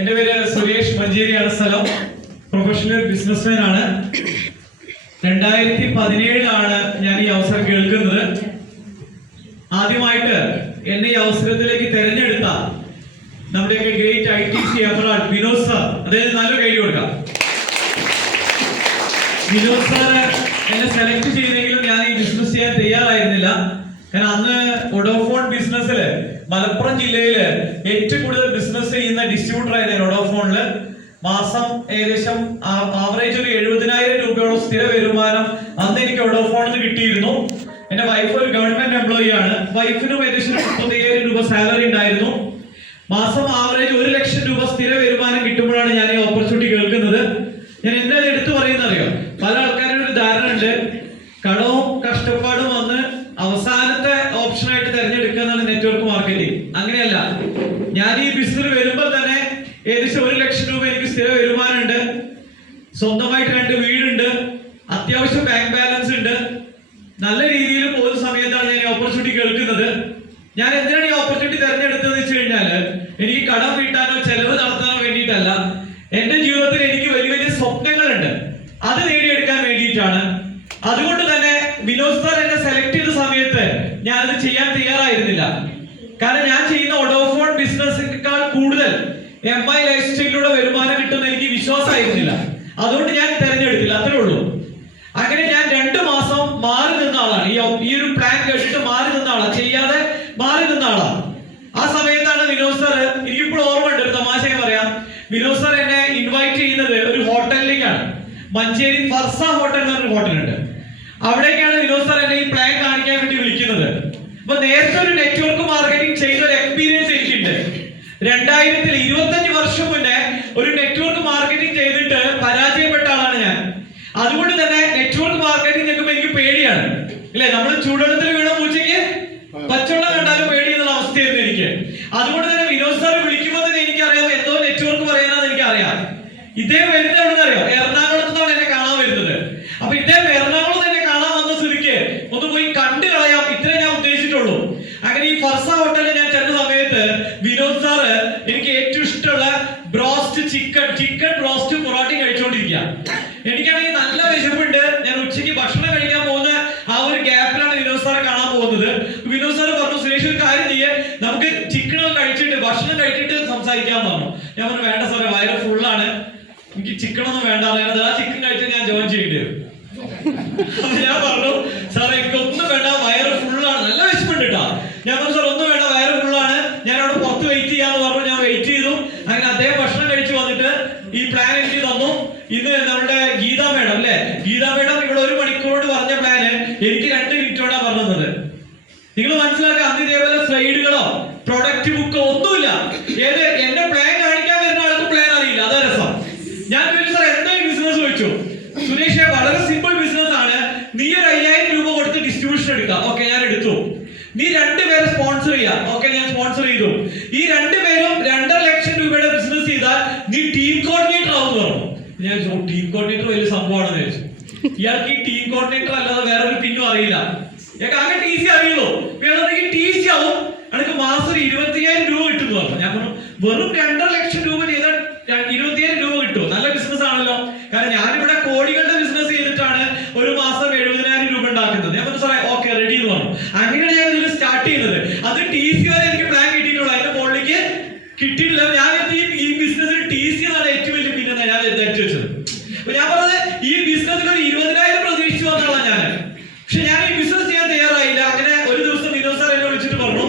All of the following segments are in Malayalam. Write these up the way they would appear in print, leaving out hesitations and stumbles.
എൻ്റെ പേര് സുരേഷ് മഞ്ചേരിയാണ് സ്ഥലം. പ്രൊഫഷണൽ ബിസിനസ്മാൻ ആണ്. 2017 ഞാൻ ഈ അവസരം കേൾക്കുന്നത്. ആദ്യമായിട്ട് എന്നെ ഈ അവസരത്തിലേക്ക് തെരഞ്ഞെടുത്ത നമ്മുടെയൊക്കെ great ITC emerald Vinod sir, അദ്ദേഹം നല്ലൊരു കൈ കൊടുക്കാം. വിനോദ് സാർ എന്നെ സെലക്ട് ചെയ്തെങ്കിലും ഞാൻ ഈ ബിസിനസ് ചെയ്യാൻ തയ്യാറായിരുന്നില്ല. കാരണം അന്ന് വോഡോഫോൺ ബിസിനസ്സില് മലപ്പുറം ജില്ലയില് ഏറ്റവും കൂടുതൽ ബിസിനസ് ചെയ്യുന്ന ഡിസ്ട്രിബ്യൂട്ടർ ആയിരുന്നു വോഡോഫോണില്. മാസം ഏകദേശം ആവറേജ് ഒരു 70,000 രൂപയോളം സ്ഥിര വരുമാനം അന്ന് എനിക്ക് വോഡോഫോണിൽ കിട്ടിയിരുന്നു. എന്റെ വൈഫ് ഒരു ഗവൺമെന്റ് എംപ്ലോയി ആണ്. വൈഫിനും ഏകദേശം 30,000 രൂപ സാലറി ഉണ്ടായിരുന്നു. മാസം ആവറേജ് 1 ലക്ഷം രൂപ സ്ഥിര വരുമാനം കിട്ടുമ്പോഴാണ് ഞാൻ ഈ ഓപ്പർച്യൂണിറ്റി കേൾക്കുന്നത്. ഞാൻ എന്താ എടുത്തു പറയുന്നത് അറിയോ? പല ആൾക്കാരുടെ ഒരു ധാരണ ഉണ്ട്, കടവും കഷ്ടപ്പാടും വന്ന് അവസാനത്തെ ഓപ്ഷനായിട്ട് തിരഞ്ഞെടുക്കുന്നതാണ് നെറ്റ്വർക്ക് മാർക്കറ്റിംഗ്. അങ്ങനെയല്ല. ഞാൻ ഈ ബിസിനസ് വരുമ്പോൾ തന്നെ ഏകദേശം 1 ലക്ഷം രൂപ എനിക്ക് സ്ഥിര വരുമാനമുണ്ട്. സ്വന്തമായിട്ട് 2 വീടുണ്ട്. അത്യാവശ്യം ബാങ്ക് ബാലൻസ് ഉണ്ട്. നല്ല രീതിയിൽ പോകുന്ന സമയത്താണ് ഞാൻ ഈ ഓപ്പർച്യൂണിറ്റി കേൾക്കുന്നത്. ഞാൻ എന്തിനാണ് ഈ ഓപ്പർച്യൂണിറ്റി തിരഞ്ഞെടുത്തതെന്ന് വെച്ച് കഴിഞ്ഞാല് എനിക്ക് കടം വീട്ടാനോ ചെലവ് നടത്താനോ വേണ്ടിയിട്ടല്ല. എന്റെ ജീവിതത്തിൽ എനിക്ക് വലിയ വലിയ സ്വപ്നങ്ങളുണ്ട്. അത് നേടിയെടുക്കാൻ വേണ്ടിയിട്ടാണ്. അതുകൊണ്ട് തന്നെ വിനോദ് സാർ എന്നെ സെലക്ട് ചെയ്ത സമയത്ത് ഞാൻ അത് ചെയ്യാൻ തയ്യാറായിരുന്നില്ല. കാരണം ഞാൻ ചെയ്യുന്ന വോഡോഫോൺ ബിസിനസ്സിനേക്കാൾ കൂടുതൽ MI ലൈഫ് സ്റ്റൈലിലൂടെ വരുമാനം കിട്ടുന്ന എനിക്ക് വിശ്വാസമായിരുന്നില്ല. അതുകൊണ്ട് ഞാൻ തെരഞ്ഞെടുത്തില്ല, അത്രേ ഉള്ളൂ. അങ്ങനെ ഞാൻ 2 മാസം മാറി നിന്ന ആളാണ്. ഈ ഒരു പ്ലാൻ കേട്ടിട്ട് മാറി നിന്ന ആളാണ്, ചെയ്യാതെ മാറി നിന്ന ആളാണ്. ആ സമയത്താണ് വിനോദ് സാർ, എനിക്കിപ്പോൾ ഓർമ്മയുണ്ട്, ഒരു തമാശ പറയാം. വിനോദ് സാർ എന്നെ ഇൻവൈറ്റ് ചെയ്യുന്നത് ഒരു ഹോട്ടലിലേക്കാണ്. മഞ്ചേരി ഫർസ ഹോട്ടൽ എന്ന് പറഞ്ഞൊരു ഹോട്ടലുണ്ട്. അവിടേക്കാണ് വിനോദ് സാർ എന്നെ ഈ പ്ലാൻ കാണിക്കാൻ വേണ്ടി വിളിക്കുന്നത്. അപ്പൊ നേരത്തെ ഒരു നെറ്റ്വർക്ക് മാർക്കറ്റിംഗ് ചെയ്ത ഒരു എക്സ്പീരിയൻസ് എനിക്കുണ്ട്. 2025 വർഷം മുന്നേ ഒരു നെറ്റ്വർക്ക് മാർക്കറ്റിംഗ് ചെയ്തിട്ട് പരാജയപ്പെട്ട ആളാണ് ഞാൻ. അതുകൊണ്ട് തന്നെ നെറ്റ്വർക്ക് മാർക്കറ്റിംഗ് നിൽക്കുമ്പോൾ എനിക്ക് പേടിയാണ്, അല്ലെ? നമ്മൾ ചൂടുവെള്ളത്തിൽ വീണ പൂച്ചയ്ക്ക് പച്ചവെള്ളം കണ്ടാലും പേടി എന്നുള്ള അവസ്ഥയായിരുന്നു എനിക്ക്. അതുകൊണ്ട് തന്നെ വിനോദ് സാർ വിളിക്കുമ്പോൾ തന്നെ എനിക്കറിയാം എന്തോ നെറ്റ്വർക്ക് പറയാനാന്ന് എനിക്കറിയാം. ഇദ്ദേഹം വരുന്നത് എവിടെ അറിയാം? എറണാകുളത്ത് നിന്നാണ് എന്നെ കാണാൻ വരുന്നത്. അപ്പൊ ഇദ്ദേഹം എറണാകുളത്ത് എന്നെ കാണാൻ വന്ന സ്ഥിതിക്ക് ഒന്ന് പോയി കണ്ടു കളയാം, ഇത്രേ ഞാൻ ഉദ്ദേശിച്ചിട്ടുള്ളൂ. അങ്ങനെ ഈ ഫർസ ഹോട്ടലിൽ ഞാൻ ചെന്ന സമയത്ത് വിനോദ് സാറ് എനിക്ക് ഏറ്റവും ഇഷ്ടമുള്ള ബ്രോസ്റ്റ് ചിക്കൻ ബ്രോസ്റ്റ് പൊറോട്ടയും കഴിച്ചുകൊണ്ടിരിക്കുക. എനിക്കാണെങ്കിൽ നല്ല വിശപ്പുണ്ട്. ഞാൻ ഉച്ചയ്ക്ക് ഭക്ഷണം കഴിക്കാൻ പോകുന്ന ആ ഒരു ഗ്യാപ്പിലാണ് വിനോദ് സാറെ കാണാൻ പോകുന്നത്. വിനോദ് സാറ് പറഞ്ഞു, സുരേഷ് ഒരു കാര്യം ചെയ്യേ, നമുക്ക് ചിക്കനൊക്കെ കഴിച്ചിട്ട് ഭക്ഷണം കഴിച്ചിട്ട് സംസാരിക്കാൻ പറഞ്ഞു. ഞാൻ പറഞ്ഞു, വേണ്ട സാറേ, വയറ് ഫുള്ളാണ്, എനിക്ക് ചിക്കനൊന്നും വേണ്ട. ആ ചിക്കൻ കഴിച്ചിട്ട് ഞാൻ ജോയിൻ ചെയ്യേണ്ടി വരും. ഞാൻ പറഞ്ഞു, സാറേ എനിക്കൊന്നും വേണ്ട, വയറ് ഫുള്ളാണ്, നല്ല വിശപ്പുണ്ട് കേട്ടോ. ഞാൻ പറഞ്ഞു, സാർ ഒന്നും വേണ്ട, വയറ് ഫുള്ളാണ്, ഞാൻ അവിടെ പുറത്ത് വെയിറ്റ് ചെയ്യാന്ന് പറഞ്ഞു. ഞാൻ വെയിറ്റ് ചെയ്തു. അങ്ങനെ അദ്ദേഹം ഭക്ഷണം കഴിച്ചു വന്നിട്ട് ഈ പ്ലാൻ എനിക്ക് തന്നു. ഇത് നമ്മുടെ ഗീതാ മേഡം, അല്ലെ? ഗീതാ മേഡം ഇവിടെ 1 മണിക്കൂറോട് പറഞ്ഞ പ്ലാന് എനിക്ക് 2 മിനിറ്റോടാണ് പറഞ്ഞത്. നിങ്ങൾ മനസ്സിലാക്കുക, അന്ന് ഇതേപോലെ സ്ലൈഡുകളോ പ്രൊഡക്റ്റ് ബുക്കോ ഒന്നുമില്ല. ഏത് എന്റെ പ്ലാൻ കാണിക്കാൻ വരുന്ന ആൾക്ക് പ്ലാൻ അറിയില്ല. അതാ രസം. ഞാൻ ചോദിച്ചു, സാർ എന്താ ഈ ബിസിനസ് ചോദിച്ചു. സുരേഷ്, വളരെ സിമ്പിൾ ബിസിനസ് ആണ്. നീ ഒരു 5,000 രൂപ കൊടുത്ത് ഡിസ്ട്രിബ്യൂഷൻ എടുക്കാം. ഓക്കെ, ഞാൻ എടുത്തു. നീ 2 പേരെ സ്പോൺസർ ചെയ്യാം. ഓക്കെ, ഞാൻ സ്പോൺസർ ചെയ്തു. ഈ 2 പേരും 2.5 ലക്ഷം രൂപയുടെ ബിസിനസ് ചെയ്താൽ നീ ടീം കോർഡിനേറ്റർ ആവും പറഞ്ഞു. ഞാൻ ടീം കോർഡിനേറ്റർ വലിയ സംഭവമാണെന്ന് ചോദിച്ചു. ഇയാൾക്ക് ഈ ടീം കോർഡിനേറ്റർ അല്ലാതെ വേറെ ഒരു പിന്നും അറിയില്ല. ഞങ്ങൾക്ക് ആകെ TC അറിയുള്ളൂ. വേണമെങ്കിൽ TC ആവും, എനിക്ക് മാസം 25,000 രൂപ കിട്ടുന്നു പറഞ്ഞു. ഞാൻ പറഞ്ഞു, വെറും 2.5 ലക്ഷം രൂപ ചെയ്താൽ 25,000 രൂപ കിട്ടും. നല്ല ബിസിനസ് ആണല്ലോ. കാരണം ഞാനിവിടെ കോടികളുടെ ബിസിനസ് ചെയ്തിട്ടാണ് ഒരു മാസം 70,000 രൂപ ഉണ്ടാക്കുന്നത്. ഞാൻ പറഞ്ഞു, സാറേ ഓക്കെ റെഡി എന്ന് പറഞ്ഞു. അങ്ങനെയാണ് ഞാൻ ഇതിൽ സ്റ്റാർട്ട് ചെയ്യുന്നത്. അത് TC വരെ എനിക്ക് പ്ലാൻ കിട്ടിയിട്ടുള്ളൂ, അതിന്റെ മുകളിലേക്ക് കിട്ടിയിട്ടില്ല. ഞാൻ ഈ ബിസിനസ്സിൽ TC എന്നാണ് ഏറ്റവും വലിയ പിന്നെ ഞാൻ ധരിച്ചു വെച്ചത്. അപ്പൊ ഞാൻ പറഞ്ഞത്, ഈ ബിസിനസ്സിൽ ഒരു 20,000 പ്രതീക്ഷിച്ചു വന്നതാണ് ഞാൻ. പക്ഷെ ഞാൻ ഈ ബിസിനസ് ചെയ്യാൻ തയ്യാറായില്ല. അങ്ങനെ ഒരു ദിവസം വിനോദ് സാർ എന്നെ വിളിച്ചിട്ട് പറഞ്ഞു,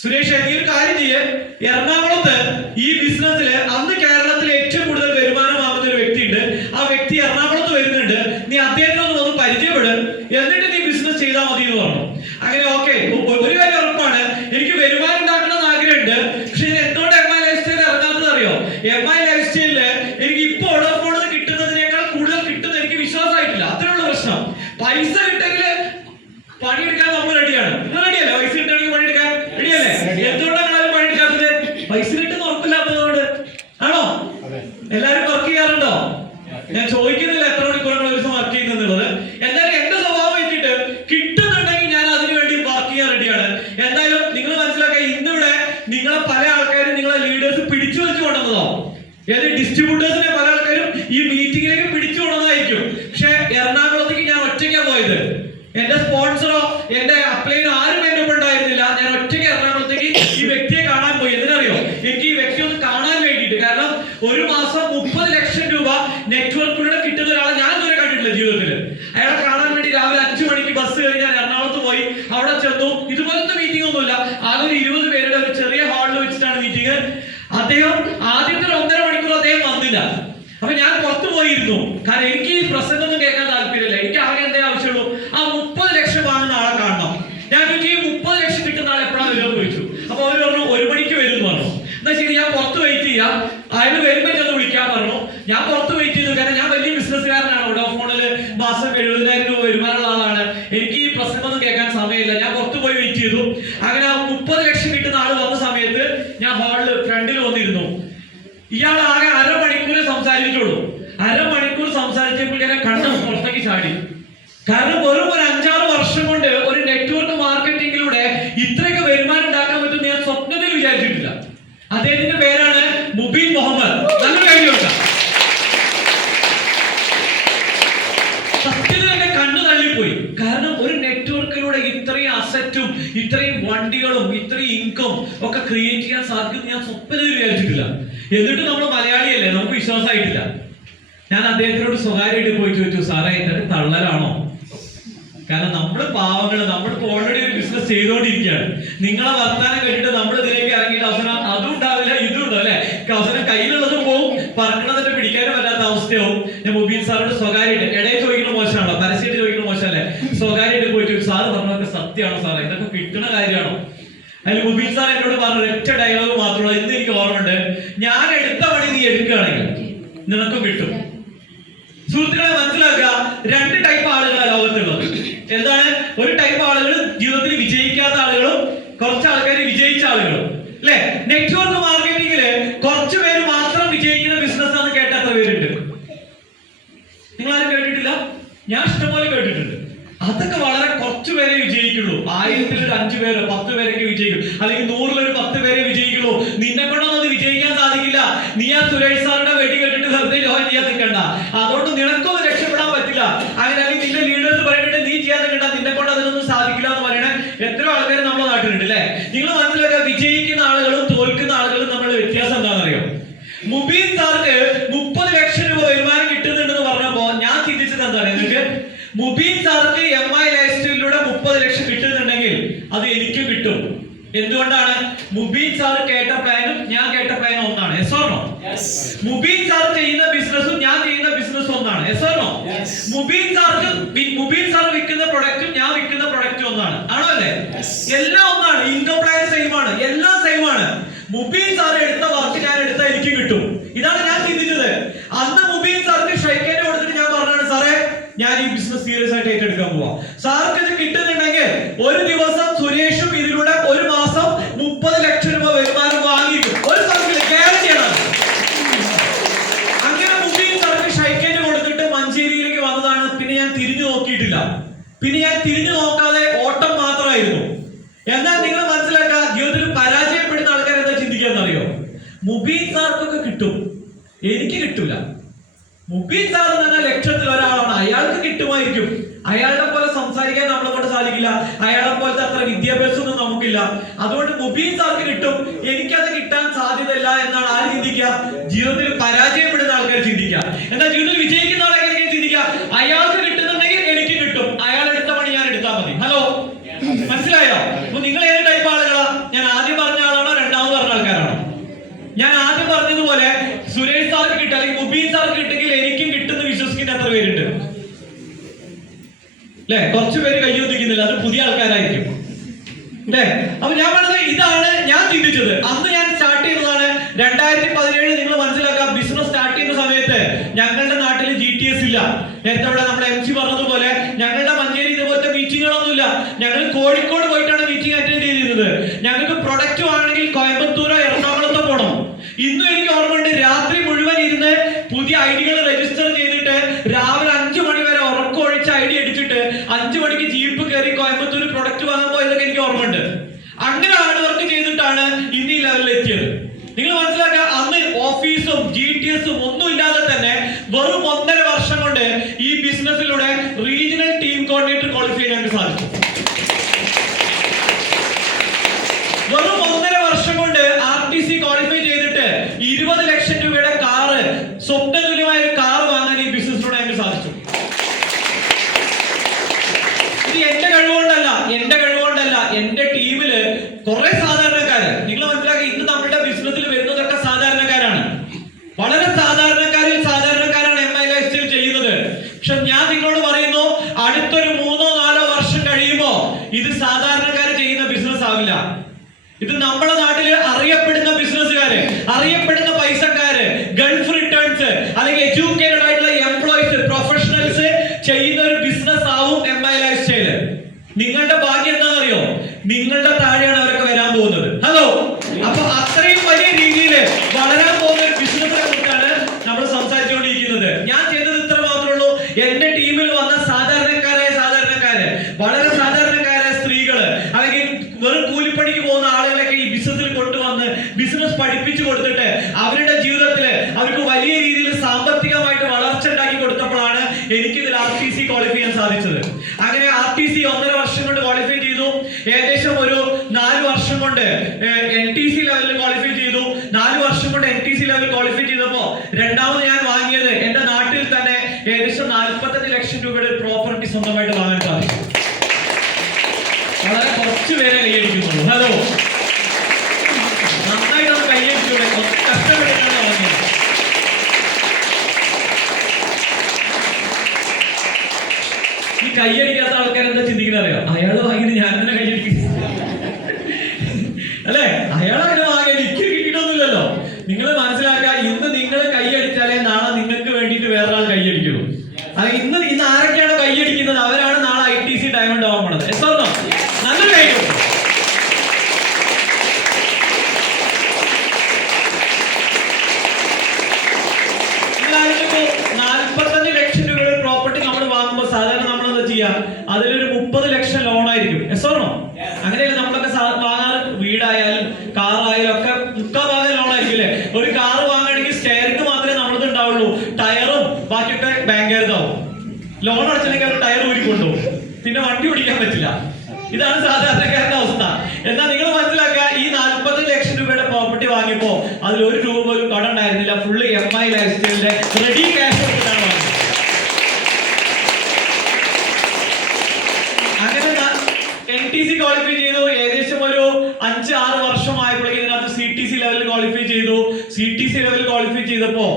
സുരേഷ് നീ ഒരു കാര്യം ചെയ്യേ, എറണാകുളത്ത് ഈ ബിസിനസ്സിൽ അന്ന് കേരളത്തിലെ ഏറ്റവും കൂടുതൽ വരുമാനം വാങ്ങുന്ന ഒരു വ്യക്തിയുണ്ട്. ആ വ്യക്തി എറണാകുളത്ത് വരുന്നുണ്ട്, നീ അദ്ദേഹത്തിനൊന്ന് വന്ന് പരിചയപ്പെട്, എന്നിട്ട് നീ ബിസിനസ് ചെയ്താൽ മതി എന്ന് പറഞ്ഞു. അങ്ങനെ ഓക്കെ, ഒരു കാര്യം ഉറപ്പാണ്, എനിക്ക് വരുമാനം ഉണ്ടാക്കണമെന്ന് ആഗ്രഹമുണ്ട്. പക്ഷെ ഞാൻ എന്തുകൊണ്ട് MI ലൈഫ് സ്റ്റൈൽ ഇറങ്ങാത്തത് അറിയോ? MI ലൈഫ് സ്റ്റൈലില് എനിക്ക് ഇപ്പൊ വോഡോഫോണിൽ നിന്ന് കിട്ടുന്നതിനേക്കാൾ കൂടുതൽ കിട്ടുന്ന എനിക്ക് വിശ്വാസമായിട്ടില്ല. അത്രയുള്ള പ്രശ്നം. പൈസ കിട്ടെങ്കിൽ പണിയെടുക്കാൻ നമ്മൾ റെഡിയാണ്. നിങ്ങൾ റെഡിയല്ലേ? പൈസ കിട്ടണമെങ്കിൽ പണിയെടുക്കാൻ റെഡിയല്ലേ? എന്തുകൊണ്ടാണ് ആരും പണിയെടുക്കാത്തത്? പൈസ കിട്ടുന്ന ഉറപ്പില്ലാത്തതുകൊണ്ട് ആണോ? എല്ലാരും വർക്ക് ചെയ്യാറുണ്ടോ? ഞാൻ ചോദിക്കുന്നില്ല എത്ര മണിക്കൂറങ്ങൾ ഒരു ദിവസം വർക്ക് ചെയ്യുന്നുള്ളത്. എന്തായാലും എന്റെ സ്വഭാവം വെച്ചിട്ട് കിട്ടുന്നുണ്ടെങ്കിൽ ഞാൻ അതിനുവേണ്ടി വർക്ക് ചെയ്യാൻ റെഡിയാണ്. എന്തായാലും നിങ്ങൾ മനസ്സിലാക്കുക, ഇന്നിവിടെ നിങ്ങളെ പല ആൾക്കാരും നിങ്ങളെ ലീഡേഴ്സ് പിടിച്ചു വെച്ച് കൊണ്ടുവന്നതോ ഏത് ഡിസ്ട്രിബ്യൂട്ടേഴ്സിനെ പല ആൾക്കാരും ഈ മീറ്റിംഗിലേക്ക് പിടിച്ചു കൊണ്ടതായിരിക്കും. പക്ഷെ എറണാകുളത്തേക്ക് ഞാൻ ഒറ്റയ്ക്കാണ് പോയത്. എന്റെ സ്പോൺസറോ എന്റെ അപ്ലൈനോ ആരും എന്റെ ഒപ്പം ഉണ്ടായിരുന്നില്ല. ഞാൻ ഒറ്റയ്ക്ക് എറണാകുളത്തേക്ക് ഈ വ്യക്തിയെ കാണാൻ പോയി. എന്തിനറിയോ? എനിക്ക് ഈ വ്യക്തി ഒന്ന് കാണാൻ വേണ്ടിയിട്ട്. കാരണം ഒരു മാസം 30 ലക്ഷം രൂപ നെറ്റ്വർക്കിലൂടെ കിട്ടുന്ന ഒരാളെ ഞാൻ ഇതുവരെ കണ്ടിട്ടില്ല ജീവിതത്തിൽ. അയാളെ കാണാൻ വേണ്ടി രാവിലെ 5 മണിക്ക് ബസ് കയറി ഞാൻ എറണാകുളത്ത് പോയി. അവിടെ ചെന്നു. ഇതുപോലത്തെ മീറ്റിംഗ് ഒന്നുമില്ല, ആകെ ഒരു 20 പേരുടെ ഒരു ചെറിയ ഹാളിൽ വെച്ചിട്ടാണ് മീറ്റിംഗ്. അദ്ദേഹം ആദ്യത്തെ 1.5 മണിക്കൂർ അദ്ദേഹം വന്നില്ല. അപ്പൊ ഞാൻ പുറത്തു പോയിരുന്നു. കാരണം എനിക്ക് ഈ പ്രസംഗമൊന്നും കേൾക്കാൻ താല്പര്യമില്ല. എനിക്ക് ആകെ എന്തേ ആവശ്യമുള്ളൂ, ആ 30 ലക്ഷം വാങ്ങുന്ന ആളെ കാണണം. ഞാൻ ചോദിച്ചു ഈ 30 ലക്ഷം കിട്ടുന്ന ആൾ എപ്പോഴാണ് വരുമെന്ന് ചോദിച്ചു. അപ്പൊ അവർ പറഞ്ഞു 1 മണിക്ക് വരും എന്ന് പറഞ്ഞു. എന്നാ ശരി, ഞാൻ പുറത്ത് വെയിറ്റ് ചെയ്യാം, അയാൾ വരുമ്പോൾ ചെന്ന് വിളിക്കാൻ പറഞ്ഞു. ഞാൻ പുറത്ത് വെയിറ്റ് ചെയ്തു. കാരണം ഞാൻ വലിയ ബിസിനസ്സുകാരനാണ്. വോഡാഫോണില് മാസം 70,000 രൂപ വരുമാനമുള്ള ആളാണ്. എനിക്ക് ഈ പ്രസംഗമൊന്നും കേൾക്കാൻ സമയമില്ല. ഞാൻ പുറത്ത് പോയി വെയിറ്റ് ചെയ്തു. അങ്ങനെ 30 ലക്ഷം കിട്ടുന്ന ആൾ വന്ന സമയത്ത് ഞാൻ ഹാളിൽ ഫ്രണ്ടിൽ വന്നിരുന്നു. ഇയാൾ ആകെ 1/2 മണിക്കൂർ സംസാരിച്ചുള്ളൂ. 1/2 മണിക്കൂർ സംസാരിച്ചപ്പോഴേക്കും കണ്ണ് പുറത്തേക്ക് ചാടി. കാരണം വെറും ഒരു 5-6 വർഷം കൊണ്ട് ഒരു നെറ്റ്വർക്ക് മാർക്കറ്റിംഗിലൂടെ ഇത്രയൊക്കെ വരുമാനം ഉണ്ടാക്കാൻ പറ്റും ഞാൻ സ്വപ്നത്തിൽ വിചാരിച്ചിട്ടില്ല. അദ്ദേഹത്തിന്റെ പേരാണ് മുബീൻ മുഹമ്മദ്. നല്ലൊരു കാര്യം കൊടുക്കാം. സത്യത്തിൽ എന്റെ കണ്ണ് തള്ളിപ്പോയി. കാരണം ഒരു നെറ്റ്വർക്കിലൂടെ ഇത്രയും അസറ്റും ഇത്രയും വണ്ടികളും ഇത്രയും ഇൻകം ഒക്കെ ക്രിയേറ്റ് ചെയ്യാൻ സാധിക്കും ഞാൻ സ്വപ്നത്തിൽ വിചാരിച്ചിട്ടില്ല. എന്നിട്ട് നമ്മൾ മലയാളിയല്ലേ, നമുക്ക് വിശ്വാസമായിട്ടില്ല. ഞാൻ അദ്ദേഹത്തിനോട് സ്വകാര്യമായിട്ട് പോയി ചോദിച്ചു, സാറേ ഇതൊക്കെ തള്ളലാണോ? കാരണം നമ്മള് പാവങ്ങള്, നമ്മളിപ്പോ ഓൾറെഡി ഒരു ബിസിനസ് ചെയ്തുകൊണ്ടിരിക്കുകയാണ്. നിങ്ങളെ വർത്താനം കേട്ടിട്ട് നമ്മൾ ഇതിലേക്ക് ഇറങ്ങിയിട്ട് അവസാനം അതും ഉണ്ടാവില്ല ഇതും ഉണ്ടാവും അല്ലെ. അവസാനം കയ്യിലുള്ളതും പോവും, പറക്കണതിട്ട് പിടിക്കാനും പറ്റാത്ത അവസ്ഥയാവും. ഞാൻ മുബീൻ സാറോട് സ്വകാര്യമായിട്ട്, ഇടയിൽ ചോദിക്കുന്ന മോശമാണല്ലോ, പരസ്യമായിട്ട് ചോദിക്കുന്ന മോശമല്ലേ, സ്വകാര്യമായിട്ട് പോയി ചോദിച്ചു, സാറ് പറഞ്ഞതൊക്കെ സത്യമാണോ സാറേ, ഇതൊക്കെ കിട്ടുന്ന കാര്യമാണോ? അതിൽ മുബീൻ സാർ എന്നോട് പറഞ്ഞ ഒറ്റ ഡയലോഗ് മാത്രമല്ല, ഇന്ന് എനിക്ക് ഓർമ്മയുണ്ട്, ഞാൻ എടുത്ത പണി നീ എടുക്കുകയാണെങ്കിൽ നിനക്കും കിട്ടും. സുഹൃത്തുക്കളെ മനസ്സിലാക്കുക, 2 ടൈപ്പ് ആളുകളാണ് ലോകത്തുള്ളത്. എന്താണ്? ഒരു ടൈപ്പ് ആളുകൾ ജീവിതത്തിൽ വിജയിക്കാത്ത ആളുകളും കുറച്ച് ആൾക്കാർ വിജയിച്ച ആളുകളും അല്ലെ. നെറ്റ്വർക്ക് മാർക്കറ്റിംഗില് കുറച്ചു പേര് മാത്രം വിജയിക്കുന്ന ബിസിനസ് ആണ് കേട്ട എത്ര പേരുണ്ട്? നിങ്ങൾ ആരും കേട്ടിട്ടില്ല? ഞാൻ ഇഷ്ടംപോലെ കേട്ടിട്ടുണ്ട്. അതൊക്കെ വളരെ കുറച്ചു പേരെ വിജയിക്കുള്ളൂ. 1000-ൽ ഒരു 5 പേരോ 10 പേരൊക്കെ വിജയിക്കും, അല്ലെങ്കിൽ 100-ൽ ഒരു 10 പേരെ വിജയിക്കുള്ളൂ. നിന്നെ കൊണ്ടൊന്നും അത് വിജയിക്കാൻ സാധിക്കില്ല. നീ ആ സുരേഷ് സാറുടെ വെടി കേട്ടിട്ട് വെറുതെ ജോയിൻ ചെയ്യാൻ നിൽക്കണ്ട. അതുകൊണ്ട് നിനക്കും രക്ഷപ്പെടാൻ പറ്റില്ല. അങ്ങനെ അല്ലെങ്കിൽ നിന്റെ ലീഡേഴ്സ് പറയുന്നത് നീ ചെയ്യാൻ നിൽക്കണ്ട, നിന്നെ കൊണ്ട് അതിനൊന്നും സാധിക്കില്ല എന്ന് പറയണ എത്രയോ ആൾക്കാർ നമ്മുടെ നാട്ടിലുണ്ട് അല്ലെ. നിങ്ങൾ മനസ്സിലാക്കുക, വിജയിക്കുന്ന ആളുകളും തോൽക്കുന്ന ആളുകളും തമ്മിലുള്ള വ്യത്യാസം എന്താണെന്നറിയോ? മുബീൻ സാർക്ക് 30 ലക്ഷം രൂപ വരുമാനം കിട്ടുന്നുണ്ടെന്ന് പറഞ്ഞപ്പോ ഞാൻ ചിന്തിച്ചത് എന്താണ്, നിങ്ങൾക്ക് മുബീൻ സാർക്ക് MI ലൈഫ് സ്റ്റൈലിലൂടെ 30 ലക്ഷം കിട്ടുന്നുണ്ടെങ്കിൽ അത് എനിക്ക് കിട്ടും. എന്തുകൊണ്ടാണ്? മുബീൻ സാർ കേട്ട പ്ലാനും ഞാൻ കേട്ട പ്ലാനും ഒന്നാണ്. Yes or no? Mubeen sir ചെയ്യുന്ന ബിസിനസ്സും ഞാൻ ചെയ്യുന്ന ബിസിനസ്സും ഒന്നാണ്. Yes or no? Mubeen sir വിൽക്കുന്ന പ്രൊഡക്റ്റും ഞാൻ വിൽക്കുന്ന പ്രൊഡക്റ്റും ഒന്നാണ്. ആണോ അല്ലേ? എല്ലാം ഒന്നാണ്. ഇൻകം പ്ലാൻ സെയിം ആണ്, എല്ലാം സെയിം ആണ്. മുബീൻ സാർ എടുത്ത വർക്ക് ഞാൻ എടുത്ത എനിക്ക് കിട്ടും. ഇതാണ് ഞാൻ ചിന്തിച്ചത്. അന്ന് മുബീൻ സാർക്ക് ഷൈക്കേറ്റ് കൊടുത്തിട്ട് ഞാൻ പറഞ്ഞാണ്, സാറേ ഞാൻ ഈ ബിസിനസ് സീരിയസ് ആയിട്ട് ഏറ്റെടുക്കാൻ പോവാം. സാർക്ക് ഇത് കിട്ടുന്നുണ്ടെങ്കിൽ ഒരു ദിവസം സുരേഷും ഇതിലൂടെ ഒരു മാസം 30 ലക്ഷം രൂപ വരുമാനം വാങ്ങിയിരിക്കും. ഒരു സർക്കിൾ ഗ്യാരണ്ടിയാണ്. അങ്ങനെ മുബീൻ സാർക്ക് ഷൈക്കേറ്റ് കൊടുത്തിട്ട് മഞ്ചേരിയിലേക്ക് വന്നതാണ്. പിന്നെ ഞാൻ തിരിഞ്ഞു നോക്കിയിട്ടില്ല. പിന്നെ ഞാൻ തിരിഞ്ഞു നോക്കാതെ ഓട്ടം മാത്രമായിരുന്നു. എന്നാൽ നിങ്ങൾ മനസ്സിലാക്കുക, ജീവിതത്തിൽ പരാജയപ്പെടുന്ന ആൾക്കാർ എന്താ ചിന്തിക്കാന്നറിയോ? മുബീൻ സാർക്കൊക്കെ കിട്ടും, എനിക്ക് കിട്ടൂല. മുബീൻ സാർ എന്ന് പറഞ്ഞാൽ ലക്ഷത്തിൽ ഒരാളാണ്. അയാൾക്ക് കിട്ടുമായിരിക്കും. അയാളെ പോലെ സംസാരിക്കാൻ നമ്മളെ കൊണ്ട് സാധിക്കില്ല. അയാളെ പോലത്തെ അത്ര വിദ്യാഭ്യാസം ഒന്നും നമുക്കില്ല. അതുകൊണ്ട് മുബീൻ സാർക്ക് കിട്ടും, എനിക്കത് കിട്ടാൻ സാധ്യതയില്ല എന്നാണ് ആര് ചിന്തിക്കുക? ജീവിതത്തിൽ പരാജയപ്പെടുന്ന ആൾക്കാർ ചിന്തിക്കുക. എന്നാൽ ജീവിതത്തിൽ വിജയിക്കുന്ന ആൾക്കാർ ചിന്തിക്കുക, അയാൾക്ക് കിട്ടുന്നുണ്ടെങ്കിൽ എനിക്ക് കിട്ടും, അയാൾ എടുത്ത പണി ഞാൻ എടുത്താൽ മതി. ഹലോ, മനസ്സിലായോ? അപ്പൊ നിങ്ങൾ ഏത് ടൈപ്പ് ആളുകളാ? ഞാൻ ആദ്യം പറഞ്ഞ ആളാണോ രണ്ടാമത് പറഞ്ഞ ആൾക്കാരാണോ? ഞാൻ ആദ്യം പറഞ്ഞതുപോലെ സുരേഷ് സാർക്ക് കിട്ടും അല്ലെങ്കിൽ മുബീൻ സാർക്ക് കിട്ടുമെങ്കിൽ എനിക്കും കിട്ടുന്ന വിശ്വസിക്കുന്ന എത്ര പേരുണ്ട് അല്ലെ? കുറച്ചു പേര് കയ്യൊന്നിക്കുന്നില്ല, അത് പുതിയ ആൾക്കാരായിരിക്കും അല്ലെ. അപ്പൊ ഞാൻ പറഞ്ഞത് ഇതാണ് ഞാൻ ചിന്തിച്ചത്. അന്ന് ഞാൻ സ്റ്റാർട്ട് ചെയ്തതാണ് 2017. നിങ്ങൾ മനസ്സിലാക്കാം, ബിസിനസ് സ്റ്റാർട്ട് ചെയ്യുന്ന സമയത്ത് ഞങ്ങളുടെ നാട്ടിൽ GTS ഇല്ല. നേരത്തെ ഇവിടെ നമ്മുടെ MC പറഞ്ഞതുപോലെ ഞങ്ങളുടെ മഞ്ചേരി ഇതുപോലത്തെ മീറ്റിങ്ങുകളൊന്നുമില്ല. ഞങ്ങൾ കോഴിക്കോട് പോയിട്ടാണ് മീറ്റിംഗ് അറ്റൻഡ് ചെയ്തിരുന്നത്. ഞങ്ങൾക്ക് പ്രൊഡക്റ്റ് ആണെങ്കിൽ കോയമ്പത്തൂരോ എറണാകുളത്തോ പോകണം. ഇന്നും എനിക്ക് ഓർമ്മയുണ്ട്, രാത്രി മുഴുവൻ ഇരുന്ന് പുതിയ ഐഡികൾ രജിസ്റ്റർ ചെയ്തിട്ട് രാവിലെ 5 മണി വരെ ഉറക്കമൊഴിച്ച് ID അടിച്ചിട്ട് 5 മണിക്ക് ജീപ്പ് കയറി കോയമ്പത്തൂർ പ്രൊഡക്റ്റ് വാങ്ങാൻ പോയതൊക്കെ എനിക്ക് ഓർമ്മയുണ്ട്. അങ്ങനെ ഹാർഡ് വർക്ക് ചെയ്തിട്ടാണ് ഇന്ന് ഈ ലെവലിൽ എത്തിയത്. നിങ്ങൾ മനസ്സിലാക്കുക, അന്ന് ഓഫീസും GTS-ഉം ഒന്നും ഇല്ലാതെ തന്നെ വെറും 1.5 വർഷം കൊണ്ട് ഈ ബിസിനസ്സിലൂടെ റീജിയണൽ ടീം കോർഡിനേറ്റർ ക്വാളിഫൈ ചെയ്യാൻ സാധിച്ചു. വെറും 1.5 വർഷം കൊണ്ട് RTC ക്വാളിഫൈ ചെയ്തിട്ട് 20 ലക്ഷം രൂപയുടെ കാറ്, സ്വപ്നതുല്യമായ ഒരു കാർ വാങ്ങാൻ ഈ ബിസിനസ്സിലൂടെ എനിക്ക് സാധിച്ചു. ഇത് എന്റെ കഴിവുകൊണ്ടല്ല, എന്റെ ടീമില് കുറെ സാധാരണക്കാര്, നിങ്ങൾ മനസ്സിലാക്കി, ഇന്ന് നമ്മുടെ ബിസിനസ്സിൽ വരുന്നതൊക്കെ സാധാരണക്കാരാണ്. വളരെ സാധാരണക്കാരാണ് MI ലൈഫ്സ്റ്റൈൽ ചെയ്യുന്നത്. പക്ഷെ ഞാൻ നിങ്ങളോട് പറയുന്നു, അടുത്തൊരു 3-4 വർഷം കഴിയുമ്പോ ഇത് സാധാരണക്കാര് ചെയ്യുന്ന ബിസിനസ് ആവില്ല. ഇത് നമ്മുടെ നാട്ടില് അറിയപ്പെടുന്ന ബിസിനസ്സുകാര്, അറിയപ്പെടുന്ന പൈസക്കാര്, ഗൾഫ് റിട്ടേൺസ് അല്ലെങ്കിൽ എഡ്യൂക്കേറ്റഡ് ആയിട്ടുള്ള എംപ്ലോയീസ്, പ്രൊഫഷണൽസ് ചെയ്യുന്ന ഒരു ബിസിനസ് ആവും MI ലൈഫ്സ്റ്റൈൽ. നിങ്ങളുടെ ഭാഗ്യം എന്താണെന്നറിയോ? നിങ്ങളുടെ താഴെയാണ് അവരൊക്കെ വരാൻ പോകുന്നത്. ഹലോ, അപ്പൊ അത്രയും വലിയ രീതിയിൽ വളരാൻ പോകുന്ന ഒരു ബിസിനസിനെ കുറിച്ചാണ് നമ്മൾ സംസാരിച്ചുകൊണ്ടിരിക്കുന്നത്. ഞാൻ ചെയ്തത് ഇത്ര മാത്രമേ ഉള്ളൂ. എന്റെ ടീമിൽ വന്ന സാധാരണക്കാര്, വളരെ സാധാരണക്കാരായ സ്ത്രീകള്, അല്ലെങ്കിൽ വെറും കൂലിപ്പണിക്ക് പോകുന്ന ആളുകളൊക്കെ ഈ ബിസിനസ്സിൽ കൊണ്ടുവന്ന് ബിസിനസ് പഠിപ്പിച്ചു കൊടുത്തിട്ട് അവരുടെ ജീവിതത്തിൽ അവർക്ക് വലിയ രീതിയിൽ സാമ്പത്തികമായിട്ട് വളർച്ച ഉണ്ടാക്കി കൊടുത്തപ്പോഴാണ് എനിക്ക് ഇതിൽ RTC ക്വാളിഫൈ ചെയ്യാൻ സാധിച്ചത്. അങ്ങനെ RTC 1.5 വർഷം കൊണ്ട് ക്വാളിഫൈ ചെയ്തു. ഏകദേശം ഒരു 4 വർഷം കൊണ്ട് NTC ലെവലിൽ ക്വാളിഫൈ ചെയ്തു. 4 വർഷം കൊണ്ട് NTC ലെവലിൽ ക്വാളിഫൈ ചെയ്തപ്പോ രണ്ടാമത് ഞാൻ വാങ്ങിയത് എന്റെ നാട്ടിൽ തന്നെ ഏകദേശം 45 ലക്ഷം രൂപയുടെ പ്രോപ്പർട്ടി സ്വന്തമായിട്ട് വാങ്ങാൻ സാധിച്ചു. വളരെ കുറച്ച് പേരെ കൈയടിക്കുന്നുള്ളൂ. ഹലോ, നന്നായിട്ട് നമ്മൾ കൈയടിച്ചൂടെ? കുറച്ച് കഷ്ടപ്പെട്ടിട്ടാണ് വാങ്ങിയത്. ഈ കൈയടിക്കാത്ത ആൾക്കാർ എന്താ ചിന്തിക്കുന്നത് അറിയാം? അയാൾ വാങ്ങിയത് ഞാൻ തന്നെ കൈയടിക്കുന്നു അല്ലെ? അയാൾ അങ്ങനെ വാങ്ങിയത് എനിക്ക് കിട്ടിയിട്ടൊന്നുമില്ലല്ലോ. നിങ്ങൾ മനസ്സിലാക്കുക, ഇന്ന് നിങ്ങൾ കൈയടിച്ചാലേ നാളെ നിങ്ങൾക്ക് വേണ്ടിയിട്ട് വേറൊരാൾ കൈയടിക്കുള്ളൂ. അത് ഇന്ന് ആരൊക്കെയാണ് കൈയടിക്കുന്നത് അവരാണ് നാളെ ITC ഡയമണ്ട് ആവാൻ പോണത്. എന്തോന്നോ നല്ലൊരു കൈ. 45 ലക്ഷം രൂപയുടെ പ്രോപ്പർട്ടി നമ്മൾ വാങ്ങുമ്പോൾ സാധാരണ നമ്മൾ എന്താ ചെയ്യാ? അതിലൊരു 30 ലക്ഷം ലോൺ ആയിരിക്കും. എസോർണോ? അങ്ങനെയല്ല നമ്മളൊക്കെ വാങ്ങാറ്. വീടായാലും കാറായാലും ഒക്കെ 3/4 ലോൺ ആയിരിക്കും അല്ലെ? ഒരു കാറ് വാങ്ങണമെങ്കിൽ സ്റ്റെയറിംഗ് മാത്രമേ നമ്മളത് ഉണ്ടാവുള്ളൂ, ടയറും ബാക്കിയൊക്കെ ബാങ്കുകാരതാവും. ലോൺ അടച്ചില്ലെങ്കിൽ അവർ ടയർ ഊരിക്കൊണ്ടുപോകും, പിന്നെ വണ്ടി ഓടിക്കാൻ പറ്റില്ല. ഇതാണ് സാധാരണക്കാരുടെ അവസ്ഥ. എന്നാൽ നിങ്ങൾ മനസ്സിലാക്കുക, ഈ 40 ലക്ഷം രൂപയുടെ പ്രോപ്പർട്ടി വാങ്ങിയപ്പോ അതിൽ 1 രൂപ പോലും കടം ഉണ്ടായിരുന്നില്ല. ഫുള്ള് MI ലൈഫ്സ്റ്റൈലിന്റെ റെഡി ക്യാഷ് കൊടുത്തിട്ടാണ് വാങ്ങിയത്. അങ്ങനെ NTC ക്വാളിഫൈ ചെയ്തു. ഏകദേശം ഒരു 5-6 വർഷമായപ്പോഴേക്കും ഇതിനകത്ത് CTC ലെവലിൽ ക്വാളിഫൈ ചെയ്തു. CTC ലെവലിൽ ക്വാളിഫൈ ചെയ്തപ്പോ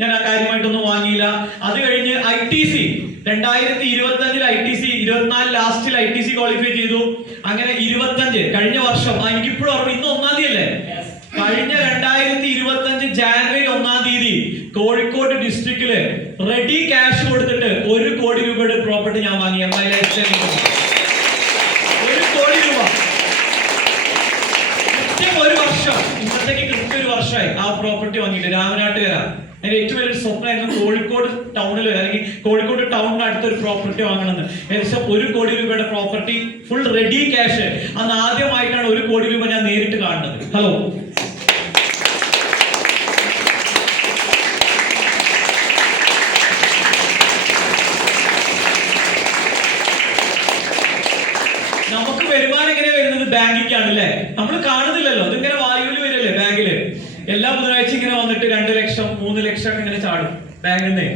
ഞാൻ ആ കാര്യമായിട്ടൊന്നും വാങ്ങിയില്ല. അത് കഴിഞ്ഞ് ITC 2025 ITC, 24 ലാസ്റ്റിൽ ITC ക്വാളിഫൈ ചെയ്തു. അങ്ങനെ 25 കഴിഞ്ഞ വർഷം, എനിക്കിപ്പോഴും ഓർമ്മ, ഇന്ന് 1-ാം തീയതി അല്ലേ? കഴിഞ്ഞ 2025 ജാനുവരി 1-ാം തീയതി കോഴിക്കോട് ഡിസ്ട്രിക്റ്റില് റെഡി ക്യാഷ് കൊടുത്തിട്ട് 1 കോടി രൂപയുടെ പ്രോപ്പർട്ടി ഞാൻ വാങ്ങി. MI ലൈഫ്സ്റ്റൈൽ 1 കോടി രൂപ. കൃത്യം 1 വർഷം, ഇന്നത്തേക്ക് കൃത്യം 1 വർഷമായി ആ പ്രോപ്പർട്ടി വാങ്ങിയിട്ട്. രാമനാട്ടുകര. എന്റെ ഏറ്റവും വലിയൊരു സ്വപ്നമായിരുന്നു കോഴിക്കോട് ടൗണിൽ, അല്ലെങ്കിൽ കോഴിക്കോട് ടൗണിന് അടുത്തൊരു പ്രോപ്പർട്ടി വാങ്ങണമെന്ന്. ഏകദേശം 1 കോടി രൂപയുടെ പ്രോപ്പർട്ടി, ഫുൾ റെഡി ക്യാഷ്. അന്ന് ആദ്യമായിട്ടാണ് 1 കോടി രൂപ ഞാൻ നേരിട്ട് കാണുന്നത്. ഹലോ, നമുക്ക് വരുമാനം എങ്ങനെയാ വരുന്നത്? ബാങ്കിക്കാണ് അല്ലേ? നമ്മൾ കാണുന്നില്ലല്ലോ, അതിങ്ങനെ വായുവിൽ വരല്ലേ ബാങ്കില്. എല്ലാ ബുധനാഴ്ച ഇങ്ങനെ വന്നിട്ട് 2 ലക്ഷം 3 ലക്ഷം ഇങ്ങനെ ചാടും ബാങ്കിൽ നിന്ന്.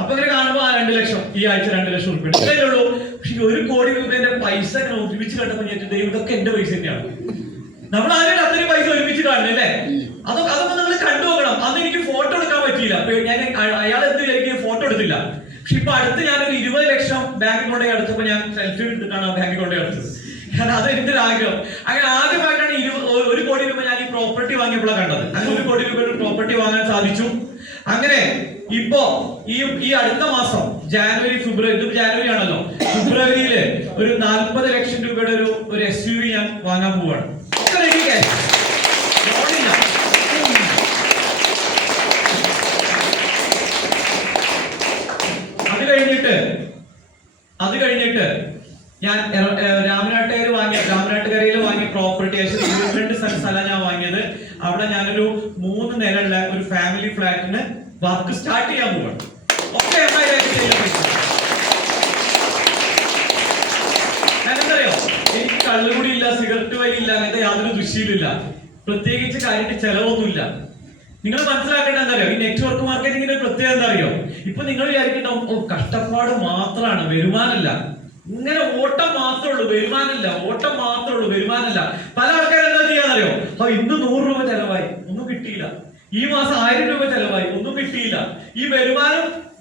അപ്പൊ ഇങ്ങനെ കാണുമ്പോ 2 ലക്ഷം, ഈ ആഴ്ച 2 ലക്ഷം രൂപ ഉള്ളൂ. പക്ഷെ 1 കോടി രൂപേന്റെ പൈസ ഇങ്ങനെ ഒരുമിച്ച് കണ്ടപ്പോ ഇതൊക്കെ എന്റെ പൈസ തന്നെയാണ്. നമ്മൾ ആരും അത്രയും പൈസ ഒരുമിച്ച് കാണുന്നല്ലേ? അതൊക്കെ നമ്മൾ കണ്ടു നോക്കണം. അന്ന് എനിക്ക് ഫോട്ടോ എടുക്കാൻ പറ്റിയില്ല. ഞാൻ അയാൾ എന്ത് വിചാരിക്കും, ഫോട്ടോ എടുത്തില്ല. പക്ഷെ ഇപ്പൊ അടുത്ത് ഞാനൊരു 20 ലക്ഷം ബാങ്കിൽ കൊണ്ടുപോയി അടച്ചപ്പോ ഞാൻ സെൽഫി എടുത്തിട്ടാണ് ബാങ്കിൽ കൊണ്ടുപോയി അടച്ചത്. കാരണം അത് എന്റെ ആഗ്രഹം. അങ്ങനെ ആദ്യമായിട്ടാണ് 1 കോടി രൂപ ഞാൻ ഈ പ്രോപ്പർട്ടി വാങ്ങിയപ്പോഴാണ് കണ്ടത്. അങ്ങനെ 1 കോടി രൂപയുടെ പ്രോപ്പർട്ടി വാങ്ങാൻ സാധിച്ചു. അങ്ങനെ ഇപ്പോ ഈ അടുത്ത മാസം ജാനുവരി ഫെബ്രുവരി, ഇത് ജാനുവരി ആണല്ലോ, ഫെബ്രുവരിയില് ഒരു 40 ലക്ഷം രൂപയുടെ ഒരു SUV ഞാൻ വാങ്ങാൻ പോവാണ്. ഒക്കെ റെഡി ക്യാഷ്. അത് കഴിഞ്ഞിട്ട് ഞാൻ രാമനാട്ടുകരയിൽ വാങ്ങിയ പ്രോപ്പർട്ടി 22 സെന്റ് സ്ഥലം ഞാൻ വാങ്ങിയത്. അവിടെ ഞാനൊരു 3 നിലയുള്ള ഒരു ഫാമിലി ഫ്ലാറ്റ് കോൺട്രാക്ടിന് വർക്ക് സ്റ്റാർട്ട് ചെയ്യാൻ പോവാണ്. ഒക്കെ എന്തറിയോ, എനിക്ക് കള്ളുകൂടി ഇല്ല, സിഗരറ്റ് വലി ഇല്ല, അങ്ങനത്തെ യാതൊരു ദുശ്ശീലില്ല, പ്രത്യേകിച്ച് കാര്യമായിട്ട് ചെലവൊന്നുമില്ല. നിങ്ങൾ മനസ്സിലാക്കേണ്ട എന്താ അറിയോ, ഈ നെറ്റ്വർക്ക് മാർക്കറ്റിംഗിന്റെ പ്രത്യേകത എന്താ അറിയോ, ഇപ്പൊ നിങ്ങൾ വിചാരിക്കണ്ടാവും കഷ്ടപ്പാട് മാത്രമാണ്, വരുമാനമല്ല. ഇങ്ങനെ ഓട്ടം മാത്രമേ ഉള്ളൂ, വരുമാനമില്ല. ഓട്ടം മാത്രമേ ഉള്ളൂ, വരുമാനമല്ല. പല ആൾക്കാരും എന്താ ചെയ്യാന്നറിയോ, ഇന്ന് 100 രൂപ ചെലവായി, ഒന്നും കിട്ടിയില്ല. ഈ മാസം 1000 രൂപ ചെലവായി, ഒന്നും കിട്ടിയില്ല. ഈ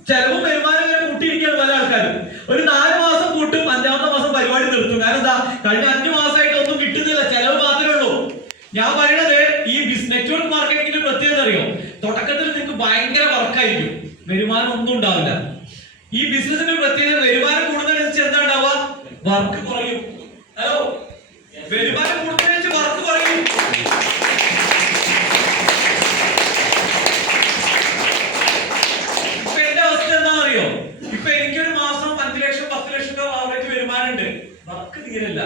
ചെലവും വരുമാനം ഇങ്ങനെ കൂട്ടിയിരിക്കുകയാണ് പല ആൾക്കാരും. ഒരു 4 മാസം കൂട്ടും, 5ാമത്തെ മാസം പരിപാടി നിർത്തും. കാരണം എന്താ, കഴിഞ്ഞ 5 മാസമായിട്ട് ഒന്നും കിട്ടുന്നില്ല, ചെലവ് മാത്രമേ ഉള്ളൂ. ഞാൻ പറയുന്നത് ഈ നെറ്റ്വർക്ക് മാർക്കറ്റിംഗിന്റെ പ്രത്യേകത അറിയോ, തുടക്കത്തിൽ നിങ്ങൾക്ക് ഭയങ്കര വർക്കായിരിക്കും, വരുമാനം ഒന്നും ഉണ്ടാവില്ല. ഈ ബിസിനസിന്റെ പ്രത്യേകത, വരുമാനം കൂടുന്നതിനനുസരിച്ച് എന്താ ഉണ്ടാവുക, വർക്ക് കുറയും. ഹലോ, വരുമാനം കൂടുന്നതിനനുസരിച്ച് വർക്ക് കുറയും. ഇപ്പൊ എന്റെ അവസ്ഥ എന്താ അറിയോ, ഇപ്പൊ എനിക്കൊരു മാസം 5 ലക്ഷം 10 ലക്ഷം രൂപ ആവറേജ് വരുമാനം ഉണ്ട്, വർക്ക് തീരല്ല.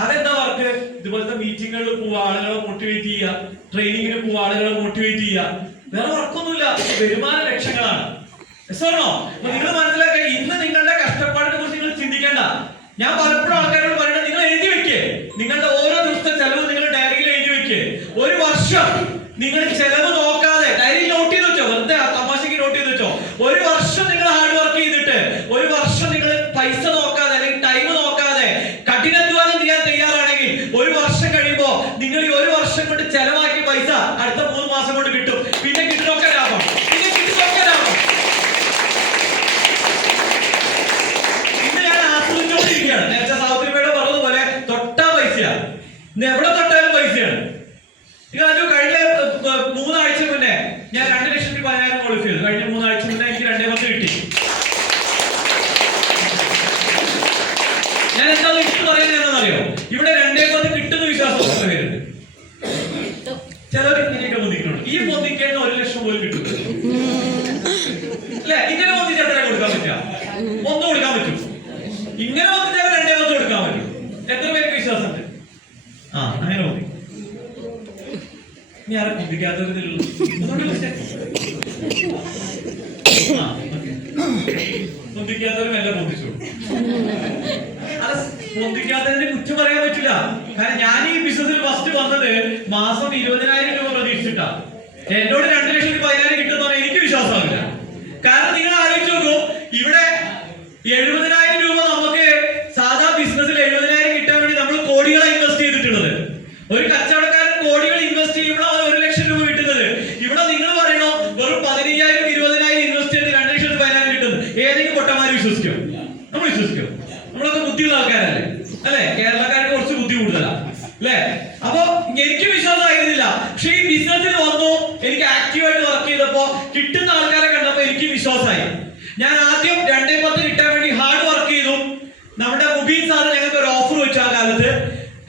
അതെന്താ വർക്ക്, ഇതുപോലത്തെ മീറ്റിങ്ങുകളിൽ പോവുക, ആളുകളെ മോട്ടിവേറ്റ് ചെയ്യുക, ട്രെയിനിങ്ങിന് പോവുക, ആളുകളെ മോട്ടിവേറ്റ് ചെയ്യുക, വേറെ വർക്കൊന്നുമില്ല, വരുമാന ലക്ഷ്യങ്ങളാണ്. നിങ്ങൾ മനസ്സിലാക്കുക, ഇന്ന് നിങ്ങളുടെ കഷ്ടപ്പാടിനെ കുറിച്ച് നിങ്ങൾ ചിന്തിക്കേണ്ട. ഞാൻ പലപ്പോഴും ആൾക്കാരോട് പറയുന്നത്, നിങ്ങൾ എഴുതി വെക്കേ, നിങ്ങളുടെ ഓരോ ദിവസത്തെ ചെലവ് നിങ്ങൾ ഡയറിയിൽ എഴുതി വെക്കേ. ഒരു വർഷം നിങ്ങൾ ചെലവ് നോക്കാതെ ഡയറി നോട്ട് ചെയ്ത് വെച്ചോ, വെറുതെ തമാശക്ക് നോട്ട് ചെയ്ത് വെച്ചോ. ഒരു വർഷം നിങ്ങൾ ഹാർഡ് വർക്ക് ചെയ്തിട്ട്, ഒരു വർഷം നിങ്ങൾ പൈസ നോക്കാതെ അല്ലെങ്കിൽ ടൈം നോക്കാതെ കഠിനാധ്വാനം ചെയ്യാൻ തയ്യാറാണെങ്കിൽ, ഒരു വർഷം കഴിയുമ്പോ നിങ്ങൾ ഈ ഒരു വർഷം കൊണ്ട് ചെലവാക്കിയ പൈസ അടുത്ത 3 മാസം കൊണ്ട് കിട്ടും. പിന്നെ കിട്ടുന്നൊക്കെ ലാഭം, പിന്നെ കിട്ടുന്നൊക്കെ ലാഭം. നേരത്തെ സാവിത്രിമേടെ പറഞ്ഞതുപോലെ തൊട്ടാ പൈസയാണ്, എവിടെ തൊട്ടാലും പൈസയാണ്. ഇത് കഴിഞ്ഞ 3 ആഴ്ച മുന്നേ ഞാൻ 2,10,000 ക്വാളിഫൈ ചെയ്തു. കഴിഞ്ഞ 3 ആഴ്ച മുന്നേ എനിക്ക് 2,10 കിട്ടി. ഞാൻ എന്താ ഇഷ്ടം പറയുന്നതെന്നറിയോ, ഇവിടെ 2,10 കിട്ടുന്ന വിശ്വാസം എത്ര പേരുണ്ട്? ചിലർ ഇങ്ങനെയൊക്കെ പൊന്തിക്കുന്നുണ്ട്. ഈ പൊന്തിക്കേണ്ട 1 ലക്ഷം പോലും കിട്ടും അല്ലെ? ഇങ്ങനെ പൊന്തിച്ച് എത്ര കൊടുക്കാൻ പറ്റുക? 1 കൊടുക്കാൻ പറ്റും. ഇങ്ങനെ പൊന്തിച്ചാൽ 2,10 കൊടുക്കാൻ പറ്റും. എത്ര പേർക്ക് വിശ്വാസമുണ്ട്? അങ്ങനെ മതി. ഞാൻ പൊന്തിക്കാത്തവരിലുള്ളൂ, പൊന്തിക്കാത്തവരും എല്ലാം പൊന്തിച്ചോളൂ. അത് പൊന്തിക്കാത്തതിന് കുറ്റം പറയാൻ പറ്റില്ല. കാരണം ഞാൻ ഈ ബിസിനസ്സിൽ ഫസ്റ്റ് വന്നത് മാസം 20,000 രൂപ പ്രതീക്ഷിച്ചിട്ടാ. എന്നോട് 2,10,000 കിട്ടുന്ന എനിക്ക് വിശ്വാസമാവില്ല. കാരണം നിങ്ങൾ ആലോചിച്ച് നോക്കൂ, ഇവിടെ 70,000 രൂപ നമുക്ക് സാധാ ബിസിനസ്സിൽ 70,000 കിട്ടാൻ വേണ്ടി നമ്മൾ കോടികളാണ് ഇൻവെസ്റ്റ് ചെയ്തിട്ടുള്ളത്. ഒരു കച്ചവടക്കാരൻ കോടികൾ ഇൻവെസ്റ്റ് ചെയ്യുമ്പോൾ 1 ലക്ഷം രൂപ കിട്ടുന്നത്. ഇവിടെ നിങ്ങൾ പറയണോ വെറും 15,000 20,000 ഇൻവെസ്റ്റ് ചെയ്ത് 2,10,000 കിട്ടുന്നത്. ഏതെങ്കിലും പൊട്ടന്മാര് വിശ്വസിക്കും? നമ്മൾ വിശ്വസിക്കും? നമ്മളൊക്കെ ബുദ്ധിയുള്ള ആൾക്കാരല്ലേ, അല്ലെ? കേരളക്കാർക്ക് കുറച്ച് ബുദ്ധി കൂടുതലാ അല്ലെ? അപ്പൊ എനിക്ക് വിശ്വാസമായിരുന്നില്ല. പക്ഷെ ഈ ബിസിനസ്സിൽ വന്നു, എനിക്ക് ആക്റ്റീവായിട്ട് വർക്ക് ചെയ്തപ്പോ കിട്ടുന്ന ആൾക്കാരെ കണ്ടപ്പോ എനിക്ക് വിശ്വാസമായി. ഞാൻ ആദ്യം 2,10 കിട്ടാൻ വേണ്ടി ഹാർഡ് വർക്ക് ചെയ്തു. നമ്മുടെ മുബീൻ സാറ് ഞങ്ങൾക്ക് ഒരു ഓഫർ വെച്ചു. ആ കാലത്ത്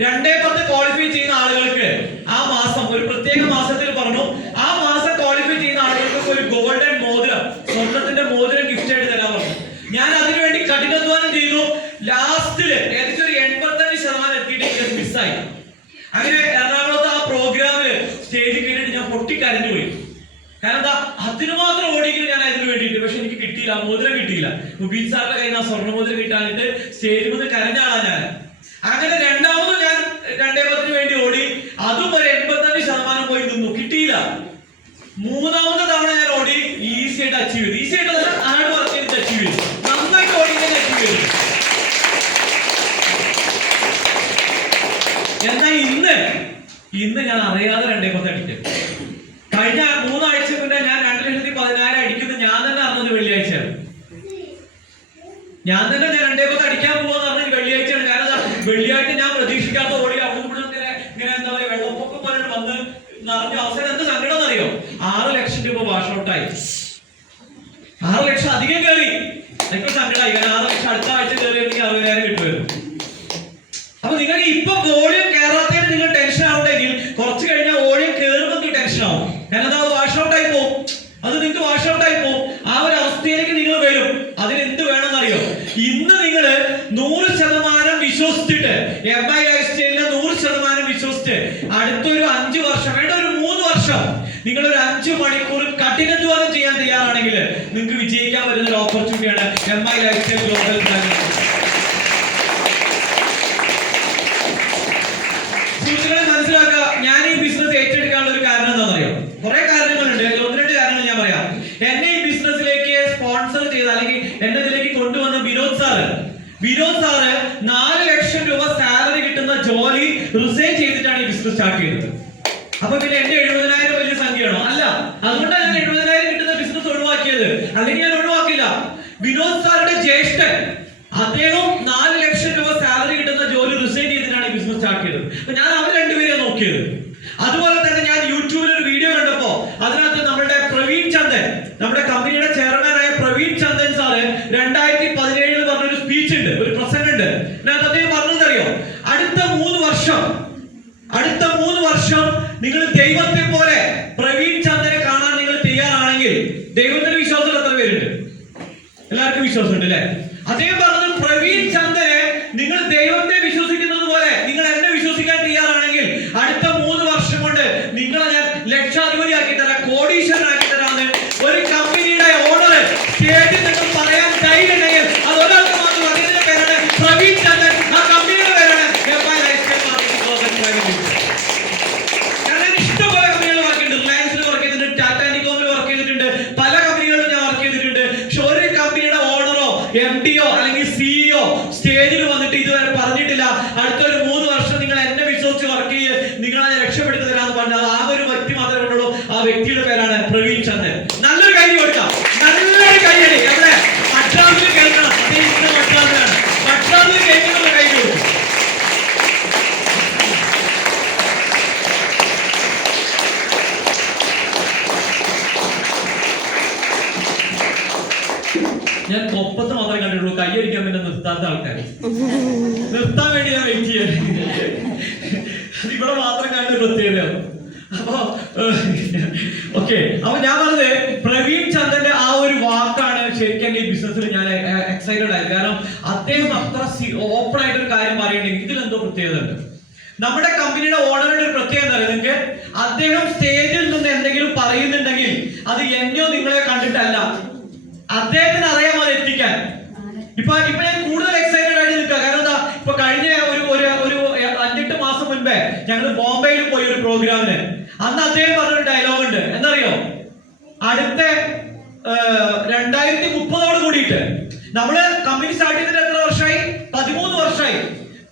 2,10 ക്വാളിഫൈ ചെയ്യുന്ന ആളുകൾക്ക് ആ മാസം ഒരു പ്രത്യേക മാസത്തിൽ പറഞ്ഞു, ആ മാസം ക്വാളിഫൈ ചെയ്യുന്ന ആളുകൾക്ക് ഒരു ഗോൾഡൻ മോതിരം, സ്വർണത്തിന്റെ മോതിരം ഗിഫ്റ്റ് ആയിട്ട് തരാൻ പറഞ്ഞു. ഞാൻ അതിനുവേണ്ടി കഠിനാധ്വാനം ചെയ്തു. ലാസ്റ്റില് ഏകദേശം ഒരു 85% എത്തിയിട്ട് മിസ്സായി. അങ്ങനെ എറണാകുളത്ത് ആ പ്രോഗ്രാമില് സ്റ്റേജിൽ കയറിയിട്ട് ഞാൻ പൊട്ടിക്കരഞ്ഞു പോയി. കാരണം എന്താ, അതിന് മാത്രം ഓടിക്കുന്നു ഞാൻ അതിന് വേണ്ടിയിട്ട്. പക്ഷെ എനിക്ക് കിട്ടിയില്ല, മോതിരം കിട്ടിയില്ല. മുബീൻ സാറിന്റെ കയ്യിൽ നിന്ന് ആ സ്വർണ്ണ മോതിരം കിട്ടാനിട്ട് സ്റ്റേജിൽ നിന്ന് കരഞ്ഞ ആളാ ഞാൻ. അങ്ങനെ രണ്ടാമത് ഞാൻ 2,10 വേണ്ടി ഓടി. അതും ഒരു 85% പോയി നിന്നു, കിട്ടിയില്ല. 3ാമത്തെ തവണ ഞാൻ ഓടി, ഈസി ആയിട്ട് അച്ചീവ് ചെയ്തു. ഈസി ആയിട്ട് ഹാർഡ് വർക്ക് ചെയ്തിട്ട് അച്ചീവ് ചെയ്തു. നന്നായിട്ട് ഓടി തന്നെ അച്ചീവ് ചെയ്തു. എന്നാൽ ഇന്ന് ഞാൻ അറിയാതെ 2,10 അടിക്കും. കഴിഞ്ഞ 3 ആഴ്ച മുന്നേ ഞാൻ 2,10,000 അടിക്കുന്നത് ഞാൻ തന്നെ അറിഞ്ഞത് വെള്ളിയാഴ്ചയാണ്. ഞാൻ 2,10 അടിക്കാൻ പോവാന്ന് പറഞ്ഞത് വെള്ളിയാഴ്ചയാണ്. കാരണം വെള്ളിയാഴ്ച ഞാൻ പ്രതീക്ഷിക്കാത്ത ഓടി അവിടെ ഇങ്ങനെ എന്താ പറയുക, വെള്ളപ്പൊക്കം പോലെ വന്ന് നിറഞ്ഞ അവസരം. എന്ത് സങ്കടം എന്നറിയോ, 6 ലക്ഷം രൂപ വാഷ് ഔട്ടായി. 6 ലക്ഷം അധികം കയറി. എനിക്ക് സങ്കടമായി. കാരണം 6 ലക്ഷം അടുത്ത ആഴ്ച കയറിയെങ്കിൽ 60,000 കിട്ടുമായിരുന്നു. അപ്പൊ നിങ്ങൾക്ക് ഇപ്പൊ വോളിയം കയറാത്തതിന് നിങ്ങൾ ടെൻഷൻ ആവുണ്ടെങ്കിൽ കുറച്ച് കഴിഞ്ഞാൽ വോളിയം കയറുമ്പോൾ ടെൻഷൻ ആവും. കാരണം അത് വാഷ് ഔട്ട് ആയി പോകും. അത് നിങ്ങൾക്ക് വാഷ് ഔട്ട് ആയി പോകും. ആ ഒരു അവസ്ഥയിലേക്ക് നിങ്ങൾ വരും. അതിന് എന്ത് വേണമെന്നറിയോ, ഇന്ന് നിങ്ങൾ 100% വിശ്വസിച്ചിട്ട്, MI ലൈഫ് സ്റ്റൈലിനെ 100% വിശ്വസിച്ച് അടുത്തൊരു 5 വർഷം വേണ്ട, ഒരു 3 വർഷം നിങ്ങൾ ഒരു 5 മണിക്കൂർ കഠിന ആണെങ്കിൽ നിങ്ങൾക്ക് വിജയിക്കാൻ പറ്റുന്ന ഒരു ഓപ്പർച്യൂണിറ്റിയാണ് MI ലൈഫ്സ്റ്റൈൽ ഗ്ലോബൽ ബ്രാൻഡ്. സുഹൃത്തുക്കളെ മനസ്സിലാക്കുക, ഞാൻ ഈ ബിസിനസ് ഏറ്റെടുക്കാനുള്ള ഒരു കാരണം എന്താണെന്ന് അറിയാം? കുറെ കാരണങ്ങളുണ്ട്. അതിൽ 1-2 കാരണങ്ങൾ ഞാൻ പറയാം. എന്നെ ഈ ബിസിനസ്സിലേക്ക് സ്പോൺസർ ചെയ്ത അല്ലെങ്കിൽ എന്നെ ഇതിലേക്ക് കൊണ്ടുവന്ന വിനോദ് സാറ് 4 ലക്ഷം രൂപ സാലറി കിട്ടുന്ന ജോലി റിസൈൻ ചെയ്തിട്ടാണ് ഈ ബിസിനസ് സ്റ്റാർട്ട് ചെയ്തത്. അപ്പൊ പിന്നെ എന്റെ 70,000 വലിയ സംഖ്യയാണോ? അല്ല. അതുകൊണ്ടാണ് ഞാൻ 70,000 കിട്ടുന്ന ബിസിനസ് ഒഴിവാക്കിയത്. അല്ലെങ്കിൽ ഞാൻ ഒഴിവാക്കില്ല. വിനോദ് സാറിന്റെ ജ്യേഷ്ഠൻ, അദ്ദേഹം 4 ലക്ഷം രൂപ സാലറി കിട്ടുന്ന ജോലി റിസൈൻ ചെയ്തിട്ടാണ് ഈ ബിസിനസ് സ്റ്റാർട്ട് ചെയ്തത്. അപ്പൊ ഞാൻ അവർ രണ്ടുപേരെ നോക്കിയത്. അതുപോലെ തന്നെ ഞാൻ യൂട്യൂബിൽ ഒരു വീഡിയോ കണ്ടപ്പോ അതിനകത്ത് നമ്മുടെ പ്രവീൺ ചന്ദൻ, നമ്മുടെ കമ്പനിയുടെ ചെയർമാനായ പ്രവീൺ ചന്ദൻ സാറ് 2017 പറഞ്ഞൊരു സ്പീച്ച് ഉണ്ട്, ഒരു പ്രസംഗം ഉണ്ട്. അതിനകത്ത് അദ്ദേഹം പറഞ്ഞതറിയോ? അടുത്ത 3 വർഷം നിങ്ങൾ ദൈവത്തെ പോലെ പ്രവീൺ ചന്ദനെ കാണാൻ നിങ്ങൾ തയ്യാറാണെങ്കിൽ, ദൈവത്തിന് വിശ്വാസം എത്ര പേരുണ്ട്? എല്ലാവർക്കും വിശ്വാസമുണ്ട് അല്ലെ? അദ്ദേഹം പറഞ്ഞത് പ്രവീൺ ചന്ദനെ നിങ്ങൾ ദൈവത്തെ വിശ്വസിക്കുന്നത് പോലെ നിങ്ങൾ എന്നെ വിശ്വസിക്കാൻ തയ്യാറാണെങ്കിൽ അടുത്ത 3 വർഷം കൊണ്ട് നിങ്ങളെ ഞാൻ ലക്ഷാധിപതിയാക്കി തരാം, കോടീശ്വരനാക്കി തരാന്ന് ഒരു കമ്പനിയുടെ ഓണർ സ്റ്റേജിൽ നിന്ന് പറയാൻ ധൈര്യമുണ്ടെങ്കിൽ അത് ഒരാൾക്ക് മാത്രം. അതിന്റെ പേരാണ് പ്രവീൺ ചന്ദൻ. ആ കമ്പനിയുടെ പേരാണ് MI lifestyle marketing global private limited. കാരണം ഇഷ്ടംപോലെ കമ്പനികൾ വർക്ക് ചെയ്തിട്ടുണ്ട്. റിലയൻസിൽ വർക്ക് ചെയ്തിട്ടുണ്ട്, ടാറ്റ ടെലികോമിൽ വർക്ക് ചെയ്തിട്ടുണ്ട്, പല കമ്പനികളിലും ഞാൻ വർക്ക് ചെയ്തിട്ടുണ്ട്. പക്ഷെ ഒരു കമ്പനിയുടെ ഓണറോ MDയോ അല്ലെങ്കിൽ CEO സ്റ്റേജിൽ വന്നിട്ട് ഇതുവരെ പറഞ്ഞിട്ടില്ല അടുത്തൊരു 3 വർഷം നിങ്ങൾ എന്നെ വിശ്വസിച്ച് വർക്ക് ചെയ്ത് നിങ്ങളെ രക്ഷപ്പെടുത്തി തരാന്ന് പറഞ്ഞാൽ ആകെ ഒരു വ്യക്തി മാത്രമേ ഉള്ളൂ. ആ വ്യക്തിയുടെ പേരാണ് പ്രവീൺ ചന്ദൻ. നല്ലൊരു കൈ കൊടുക്കാം, നല്ലൊരു കൈയടി. എവിടെ? മദ്രാസിൽ കേൾക്കണം. മദ്രാസിലാണ്. മദ്രാസിൽ കേൾക്കുന്ന കൈ കൊടുക്കും. ഞാൻ കൊപ്പത്ത് മാത്രമേ കണ്ടിട്ടുള്ളൂ, കൈയടിക്കാൻ പിന്നെ നിർത്താത്ത ആൾക്കാർ. നിർത്താൻ വേണ്ടി ഞാൻ വെയിറ്റ് ചെയ്യാൻ ഇവിടെ മാത്രം കണ്ട പ്രത്യേകതയാണ്. അപ്പൊ ഓക്കെ, അപ്പൊ ഞാൻ പറഞ്ഞത് പ്രവീൺ ചന്ദന്റെ ആ ഒരു വാക്കാണ് ശരിക്കും ഈ ബിസിനസ്സിൽ ഞാൻ എക്സൈറ്റഡ് ആയത്. കാരണം അദ്ദേഹം അത്ര ഓപ്പൺ ആയിട്ട് ഒരു കാര്യം പറയുന്നുണ്ടെങ്കിൽ ഇതിലെന്തോ പ്രത്യേകത ഉണ്ട്. നമ്മുടെ കമ്പനിയുടെ ഓണറുടെ ഒരു പ്രത്യേകത എന്താ പറയുക നിങ്ങൾക്ക്? അദ്ദേഹം സ്റ്റേജിൽ നിന്ന് എന്തെങ്കിലും പറയുന്നുണ്ടെങ്കിൽ അത് എന്നോ നിങ്ങളെ കണ്ടിട്ടല്ല, അദ്ദേഹത്തിന് അറിയാം അത് എത്തിക്കാൻ. ഇപ്പൊ ഞാൻ കൂടുതൽ എക്സൈറ്റഡ് ആയിട്ട് നിൽക്കുക. കാരണം എന്താ, ഇപ്പൊ കഴിഞ്ഞ ഒരു 5-8 മാസം മുൻപേ ഞങ്ങൾ ബോംബെയിൽ പോയി ഒരു പ്രോഗ്രാമിന്. അന്ന് അദ്ദേഹം പറഞ്ഞൊരു ഡയലോഗ് ഉണ്ട്. എന്നറിയോ? അടുത്ത 2030 കൂടിയിട്ട് നമ്മള് കമ്പനി സ്റ്റാർട്ട് ചെയ്തിട്ട് എത്ര വർഷമായി? 13 വർഷമായി.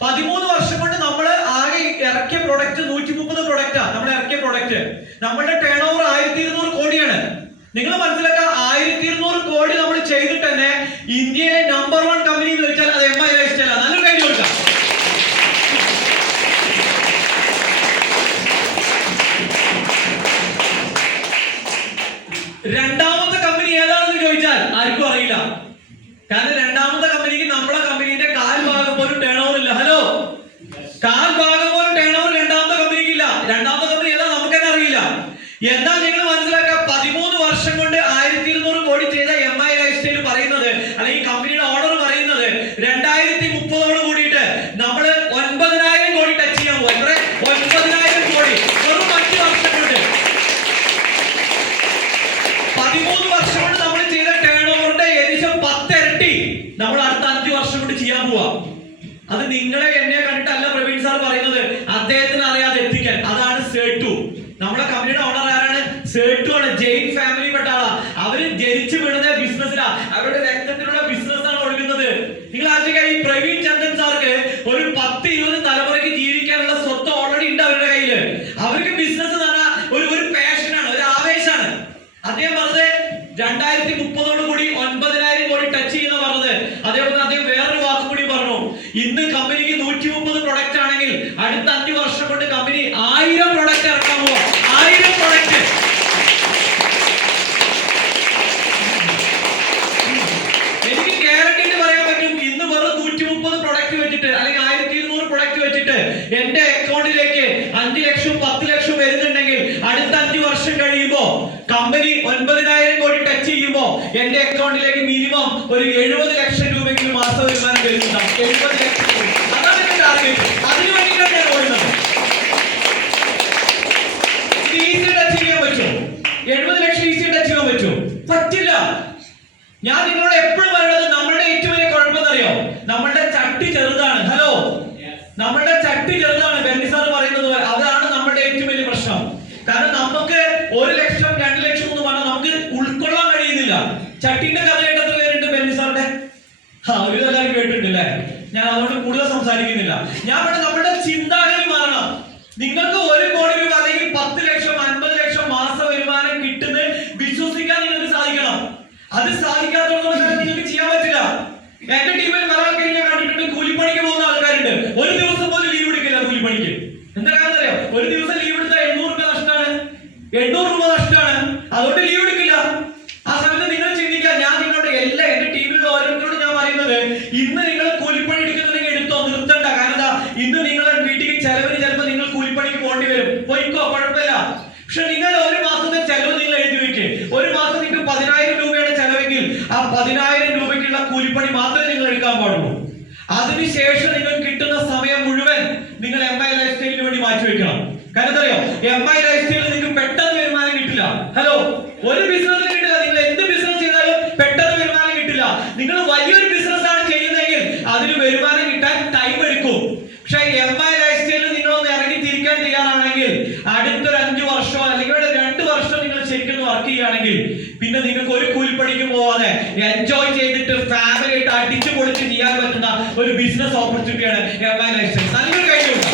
13 വർഷം കൊണ്ട് നമ്മള് ആകെ ഇറക്കിയ പ്രൊഡക്റ്റ് 130 പ്രൊഡക്റ്റാ. നമ്മൾ ഇറക്കിയ പ്രൊഡക്റ്റ് നമ്മുടെ ടേൺ ഓവർ 1200 കോടിയാണ്. നിങ്ങൾ മനസ്സിലാക്കുക, 1200 കോടി നമ്മൾ ചെയ്തിട്ട് തന്നെ ഇന്ത്യയിലെ നമ്പർ 1 കമ്പനി എന്ന് വെച്ചാൽ അത് MI ലൈഫ്സ്റ്റൈൽ ആണ്. നല്ലൊരു കാര്യം കൊടുക്കാം. രണ്ടാമത്തെ കമ്പനി ഏതാണെന്ന് ചോദിച്ചാൽ ആർക്കും അറിയില്ല. കാരണം രണ്ടാമത്തെ കമ്പനിക്ക് നമ്മളെ കമ്പനിന്റെ 1/4 ഭാഗം പോലും ടേൺ ഓവർ ഇല്ല. ഹലോ, 1/4 ഭാഗം പോലും ടേൺ ഓവർ രണ്ടാമത്തെ കമ്പനിക്ക് ഇല്ല. രണ്ടാമത്തെ കമ്പനി ഏതാ നമുക്ക് തന്നെ അറിയില്ല. എന്നാൽ നിങ്ങൾ മനസ്സിലാക്കുക, 13 വർഷം കൊണ്ട് 1200 കോടി ചെയ്ത MI ലൈഫ്സ്റ്റൈൽ പറയുന്നത്, അല്ലെങ്കിൽ കമ്പനിയുടെ ഓണർ പറയുന്നത് 2030 കൂടിയിട്ട് നമ്മള് 9,000 കോടി ടച്ച് ചെയ്യാൻ പോകും. എത്ര? 9,000 കോടി വെറും 5 വർഷം കൊണ്ട്. 13 വർഷം കൊണ്ട് നമ്മൾ ചെയ്ത ടേൺ ഓവറിന്റെ ഏകദേശം 10 ഇരട്ടി നമ്മൾ അടുത്ത 5 വർഷം കൊണ്ട് ചെയ്യാൻ പോവാ. അത് നിങ്ങളെ എന്നെ കണ്ടിട്ടല്ല പ്രവീൺ സാർ പറയുന്നത്, അദ്ദേഹത്തിന് അറിയാതെ എത്തിക്കാൻ. അതാണ് സേട്ടു. നമ്മുടെ കമ്പനിയുടെ ഓണർ ആരാണ്? സേട്ടു ആണ്. ജെയിൻ ഫാമിലി പെട്ട ആളാ. അവര് ജനിച്ചു വീണത് ബിസിനസ്സിലാ. അവരുടെ രക്തത്തിലുള്ള ബിസിനസ്സാണ് ഒഴുകുന്നത്. നിങ്ങൾ ആലോചിക്കുക, ഈ പ്രവീൺ ചന്ദൻ സാർക്ക് ഒരു 10-20 തലമുറയ്ക്ക് ജീവിക്കാനുള്ള സ്വത്ത് ഓൾറെഡി ഉണ്ട് അവരുടെ കയ്യില്. അവർക്ക് ബിസിനസ് എന്ന് പറഞ്ഞാൽ ഒരു പാഷനാണ്, ഒരു ആവേശമാണ്. അദ്ദേഹം പറഞ്ഞത് 2030 കൂടി 9,000 കോടി ടച്ച് ചെയ്യുന്ന പറഞ്ഞത്. അതേപോലെ അദ്ദേഹം വേറൊരു വാക്ക് കൂടി പറഞ്ഞു. ഇന്ന് കമ്പനിക്ക് 130 പ്രൊഡക്റ്റ് ആണെങ്കിൽ അടുത്ത 5 വർഷം കൊണ്ട് കമ്പനി 1000 പ്രൊഡക്റ്റ് ഇറക്കാൻ പോവാ. 1000 പ്രൊഡക്റ്റ്. എനിക്ക് ഗ്യാരണ്ടി പറയാൻ പറ്റും, ഇന്ന് വെറും 130 പ്രൊഡക്റ്റ് വെച്ചിട്ട് അല്ലെങ്കിൽ 1200 പ്രൊഡക്റ്റ് വെച്ചിട്ട് എന്റെ അക്കൗണ്ടിലേക്ക് 5 ലക്ഷം 10 ലക്ഷം വരുന്നുണ്ടെങ്കിൽ അടുത്ത 5 വർഷം കഴിയുമ്പോ കമ്പനി 9,000 കോടി ടച്ച് ചെയ്യുമ്പോ എന്റെ അക്കൗണ്ടിലേക്ക് മിനിമം ഒരു 70 ലക്ഷം രൂപയെങ്കിലും മാസ വരുമാനം വരുന്നുണ്ടാവും. 70 ലക്ഷം രൂപ. അതാണ് എന്റെ ടാർഗറ്റ്. അതിനു വേണ്ടിയിട്ടാണ് ഞാൻ ഓടുന്നത്. ഇത് ഈസി ടച്ച് ചെയ്യാൻ പറ്റുമോ? 70 ലക്ഷം ഈസി ടച്ച് ചെയ്യാൻ പറ്റുമോ? പറ്റില്ല. ഞാൻ നിങ്ങളോട് എപ്പോഴും പറയുന്നത് നമ്മളുടെ ഏറ്റവും വലിയ കുഴപ്പമെന്നറിയോ, നമ്മളുടെ ചട്ടി ചെറുതാണ്. ഹലോ, നമ്മളുടെ ചട്ടി ചെറുതാണ്. ബെന്നി സാർ പറയുന്നത് പോലെ അതാണ് നമ്മുടെ ഏറ്റവും വലിയ പ്രശ്നം. കാരണം നമുക്ക് 1 ലക്ഷം 2 ലക്ഷം എന്ന് പറഞ്ഞാൽ നമുക്ക് ഉൾക്കൊള്ളാൻ കഴിയുന്നില്ല. ചട്ടിന്റെ കഥ കേട്ട് എത്ര പേരുണ്ട് ബെന്നി സാറിന്റെ? ഒരു എല്ലാവരും കേട്ടിട്ടില്ലേ? ഞാൻ അതുകൊണ്ട് കൂടുതൽ സംസാരിക്കുന്നില്ല. ഞാൻ ഇവിടെ നമ്മുടെ ചിന്താഗതി മാറണം. നിങ്ങൾക്ക് 1 കോടി രൂപ അല്ലെങ്കിൽ 10 ലക്ഷം 50 ലക്ഷം മാസ വരുമാനം കിട്ടുന്നത് വിശ്വസിക്കാൻ നിങ്ങൾക്ക് സാധിക്കണം. അത് സാധിക്കാത്തതുകൊണ്ട് നിങ്ങൾക്ക് ചെയ്യാൻ പറ്റില്ല. എന്റെ ടീമിൽ പല ആൾക്കാരും ഞാൻ കണ്ടിട്ടുണ്ട്, കൂലിപ്പണിക്ക് പോകുന്ന ആൾക്കാരുണ്ട്. ഒരു ദിവസം പോലും ലീവ് എടുക്കില്ല കൂലിപ്പണിക്ക്. എന്താ കാരണം അറിയോ? ഒരു ദിവസം ലീവ് എടുത്താൽ 800 രൂപ നഷ്ടമാണ്, 800 രൂപ നഷ്ടമാണ്. അതുകൊണ്ട് ലീവ് എടുക്കില്ല. ആ സമയത്ത് നിങ്ങൾ ചിന്തിക്കുക, ഞാൻ നിങ്ങളുടെ എന്റെ ടീമിലുള്ള ഓരോരുത്തരോട് ഞാൻ പറയുന്നത്, ഇന്ന് നിങ്ങൾ കൂലിപ്പണി എടുക്കുന്നുണ്ടെങ്കിൽ എടുത്തോ, നിർത്തണ്ട. കാരണം എന്താ, ഇന്ന് നിങ്ങളെ വീട്ടിൽ ചെലവിന് ചിലപ്പോൾ നിങ്ങൾ കൂലിപ്പണിക്ക് പോകേണ്ടി വരും. പോയിക്കോ, കുഴപ്പമില്ല. പക്ഷെ നിങ്ങൾ 1 മാസത്തെ ചെലവ് നിങ്ങൾ എഴുതി വെക്ക്. 1 മാസം നിങ്ങൾക്ക് 10,000 രൂപയുടെ ചെലവെങ്കിൽ ആ 10,000 രൂപയ്ക്കുള്ള കൂലിപ്പണി മാത്രമേ നിങ്ങൾ എടുക്കാൻ പാടുള്ളൂ. അതിനുശേഷം നിങ്ങൾ കിട്ടുന്ന സമയം മുഴുവൻ നിങ്ങൾ MI ലൈഫ് സ്റ്റൈലിന് വേണ്ടി മാറ്റിവെക്കണം. കാരണം എന്താ അറിയോ, MI ലൈഫ് സ്റ്റൈലിൽ നിങ്ങൾക്ക് പെട്ടെന്ന് വരുമാനം കിട്ടില്ല. ഹലോ, ഒരു ബിസിനസ്സിന് കിട്ടില്ല. നിങ്ങൾ എന്ത് ബിസിനസ് ചെയ്താലും പെട്ടെന്ന് വരുമാനം കിട്ടില്ല. നിങ്ങൾ വലിയൊരു ബിസിനസ് ആണ് ചെയ്യുന്നതെങ്കിൽ അതിന് വരുമാനം കിട്ടാൻ ടൈം എടുക്കും. പക്ഷെ MI ലൈഫ് സ്റ്റൈലിൽ നിങ്ങളൊന്ന് ഇറങ്ങി തിരിക്കാൻ തയ്യാറാണെങ്കിൽ അടുത്തൊരു 5 വർഷം അല്ലെങ്കിൽ 2 വർഷം നിങ്ങൾ ശരിക്കും വർക്ക് ചെയ്യുകയാണെങ്കിൽ പിന്നെ നിങ്ങൾക്ക് ഒരു കൂലിപ്പണിക്ക് പോവാതെ എൻജോയ് ചെയ്തിട്ട് ഫാമിലി ആയിട്ട് അടിച്ചു പൊളിച്ച് ചെയ്യാൻ പറ്റുന്ന ഒരു ബിസിനസ് ഓപ്പർച്യൂണിറ്റിയാണ് MI ലൈഫ് സ്റ്റൈൽ. നല്ലൊരു കഴിവുണ്ട്.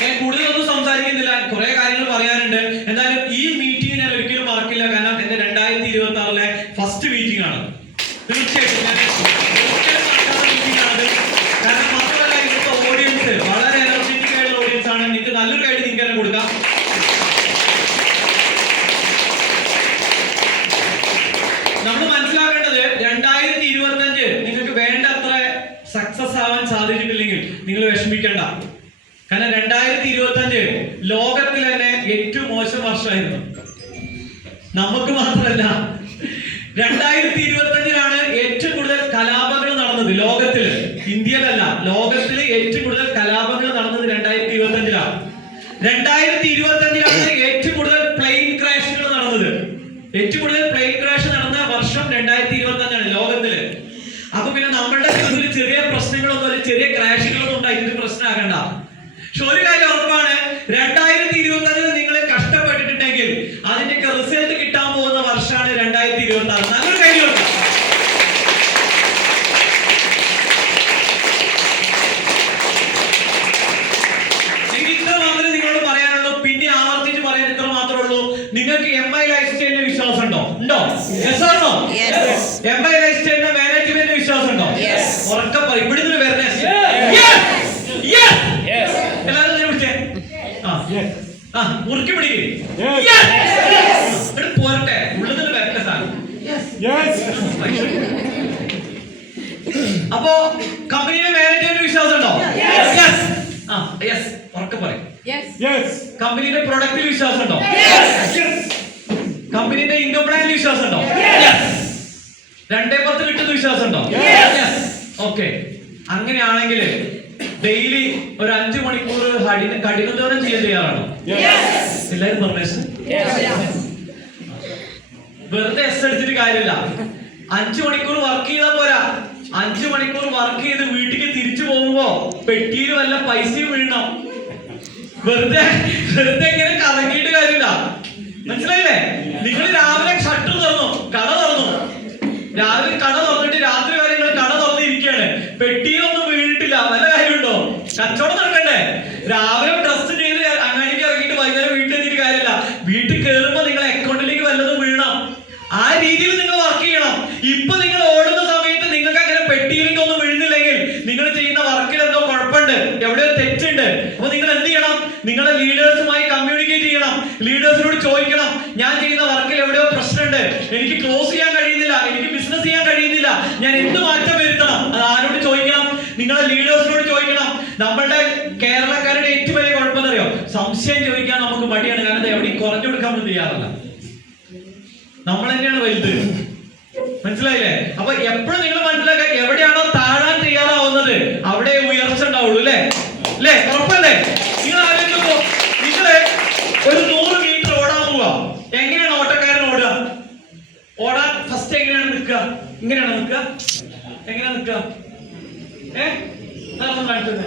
ഞാൻ കൂടുതലൊന്നും സംസാരിക്കുന്നില്ല, കുറെ കാര്യങ്ങൾ പറയാനുണ്ട്. എന്നാലും ഈ മീറ്റിംഗ് ഞാൻ ഒരിക്കലും മറക്കില്ല. കാരണം എന്റെ 2026 ഫസ്റ്റ് മീറ്റിംഗ് ആണ്. തീർച്ചയായിട്ടും ഞാൻ മീറ്റിംഗ് ആണ്. കാരണം മാത്രമല്ല, ഇവിടുത്തെ ഓഡിയൻസ് വളരെ എനർജറ്റിക് ആയിട്ടുള്ള ഓഡിയൻസ് ആണ്. നിങ്ങൾക്ക് നല്ലൊരു കാര്യം നിങ്ങൾക്ക് തന്നെ കൊടുക്കാം. നമ്മൾ മനസ്സിലാക്കേണ്ടത് 2025 നിങ്ങൾക്ക് വേണ്ടത്ര സക്സസ് ആവാൻ സാധിച്ചിട്ടില്ലെങ്കിൽ നിങ്ങൾ വിഷമിക്കേണ്ട. കാരണം 2025 ലോകത്തിൽ തന്നെ ഏറ്റവും മോശം വർഷമായിരുന്നു. നമുക്ക് മാത്രമല്ല, 2025 ഏറ്റവും കൂടുതൽ കലാപങ്ങൾ നടന്നത് ലോകത്തില്, ഇന്ത്യയിലല്ല, ലോകത്തില് ഏറ്റവും കൂടുതൽ കലാപങ്ങൾ നടന്നത് 2025. 2025 ഏറ്റവും കൂടുതൽ പ്ലെയിൻ ക്രാഷുകൾ നടന്നത്. ഏറ്റവും കൂടുതൽ പ്ലെയിൻ ക്രാഷ് നടന്ന വർഷം 2025 ലോകത്തില്. അപ്പൊ പിന്നെ നമ്മളുടെ ജീവിതത്തിൽ ചെറിയ പ്രശ്നങ്ങളൊന്നും, ചെറിയ ക്രാഷുകളൊന്നും ഉണ്ടായിട്ട് പ്രശ്നമാക്കണ്ട. പക്ഷെ ഒരു കാര്യം ഉറപ്പാണ്, 2025 നിങ്ങൾ കഷ്ടപ്പെട്ടിട്ടുണ്ടെങ്കിൽ അതിന്റെയൊക്കെ റിസൾട്ട് കിട്ടാൻ പോകുന്ന വർഷമാണ് 2026. നല്ലൊരു കാര്യമുണ്ട്. എനിക്ക് ഇത്ര മാത്രമേ നിങ്ങളോട് പറയാനുള്ളൂ. പിന്നെ ആവർത്തിച്ച് പറയാൻ ഇത്ര മാത്രമേ ഉള്ളൂ. നിങ്ങൾക്ക് MI ലൈഫ് സ്റ്റൈലിന് വിശ്വാസം ഉണ്ടോ? Yes or no? MI life സ്റ്റൈലിന് മാനേജ്മെന്റ് വിശ്വാസം ഉണ്ടോ? ഉറക്കെ പറയും. ഇവിടുന്ന് വരണേ. എല്ലാവരും മുറുക്കി പിടിക്കേ പോരട്ടെ. ഉള്ളതിൽ വരട്ടെ സാധനം. അപ്പോ കമ്പനിയുടെ മാനേജ്മെന്റ് വിശ്വാസം ഉണ്ടോ? ഉറക്കെ പറയും. കമ്പനിയുടെ പ്രൊഡക്റ്റിൽ വിശ്വാസം ഉണ്ടോ? കമ്പനിയുടെ ഇൻകം പ്ലാനിൽ വിശ്വാസം ഉണ്ടോ? 2/10 കിട്ടുന്ന വിശ്വാസം ഉണ്ടോ? ഓക്കെ. അങ്ങനെയാണെങ്കിൽ ഡെയിലി ഒരു 5 മണിക്കൂർ കഠിനദോരം ചെയ്യാൻ തയ്യാറാണോ? എല്ലാവരും പറഞ്ഞു. വെറുതെ എസ് അടിച്ചിട്ട് കാര്യമില്ല. 5 മണിക്കൂർ വർക്ക് ചെയ്താൽ പോരാ. 5 മണിക്കൂർ വർക്ക് ചെയ്ത് വീട്ടിലേക്ക് തിരിച്ചു പോകുമ്പോ പെട്ടിയിൽ വല്ല പൈസയും വീഴണം. വെറുതെ ഇങ്ങനെ കറങ്ങിയിട്ട് കാര്യമില്ല. മനസ്സിലായില്ലേ? നിങ്ങൾ രാവിലെ ഷട്ടർ തുറന്നു, കട തുറന്നു, രാവിലെ കട തുറന്നിട്ട് രാത്രി വരെ നിങ്ങൾ കട തുറന്നിരിക്കുകയാണ്. പെട്ടിയിലൊന്നും വീണിട്ടില്ല. വല്ല കാര്യമുണ്ടോ? കച്ചവടം നടക്കണ്ടേ? രാവിലെ ഡ്രസ് ചെയ്ത് അങ്ങാടിക്ക് ഇറങ്ങിയിട്ട് വൈകുന്നേരം വീട്ടിലെത്തിയിട്ട് കാര്യമില്ല. വീട്ടിൽ കയറുമ്പോ നിങ്ങളെ അക്കൗണ്ടിലേക്ക് വല്ലതും വീഴണം. ആ രീതിയിൽ നിങ്ങൾ വർക്ക് ചെയ്യണം. ഇപ്പൊ നിങ്ങൾ ഓടുന്ന സമയത്ത് നിങ്ങൾക്ക് അങ്ങനെ പെട്ടിയിലേക്ക് ഒന്നും വീഴുന്നില്ലെങ്കിൽ നിങ്ങൾ ചെയ്യുന്ന വർക്കിൽ എന്തോ കുഴപ്പമുണ്ട്, എവിടെയോ തെറ്റുണ്ട്. അപ്പൊ നിങ്ങൾ എന്ത് ചെയ്യണം? നിങ്ങളുടെ ലീഡേഴ്സുമായി കമ്മ്യൂണിക്കേറ്റ് ചെയ്യണം. ലീഡേഴ്സിനോട് ചോദിക്കണം, ഞാൻ ചെയ്യുന്ന വർക്കിൽ എവിടെയോ പ്രശ്നമുണ്ട്, എനിക്ക് ക്ലോസ് ചെയ്യാൻ കഴിയുന്നില്ല, എനിക്ക് ബിസിനസ് ചെയ്യാൻ കഴിയുന്നില്ല, ഞാൻ എന്ത് മാറ്റം വരുത്തണം? അത് ആരോട് ചോദിക്കണം? നിങ്ങളുടെ ലീഡേഴ്സിനോട് ചോദിക്കണം. നമ്മളുടെ കേരളക്കാരുടെ ഏറ്റവും വലിയ കുഴപ്പം അറിയോ? സംശയം ചോദിക്കാൻ നമുക്ക് മടിയാണ്. കാരണം എവിടെയും കുറഞ്ഞു കൊടുക്കാൻ വേണ്ടി തയ്യാറല്ല. നമ്മൾ തന്നെയാണ് വലുത്. മനസ്സിലായില്ലേ? അപ്പൊ എപ്പോഴും നിങ്ങൾ മനസ്സിലാക്കാൻ, എവിടെയാണോ താഴാൻ തയ്യാറാവുന്നത് അവിടെ ഉയർച്ച ഉണ്ടാവുള്ളൂ. അല്ലേ? ഉറപ്പല്ലേ? നിങ്ങൾ ആലോചിക്കുമ്പോ നിങ്ങള് നിൽക്കുക? കാണിച്ചത്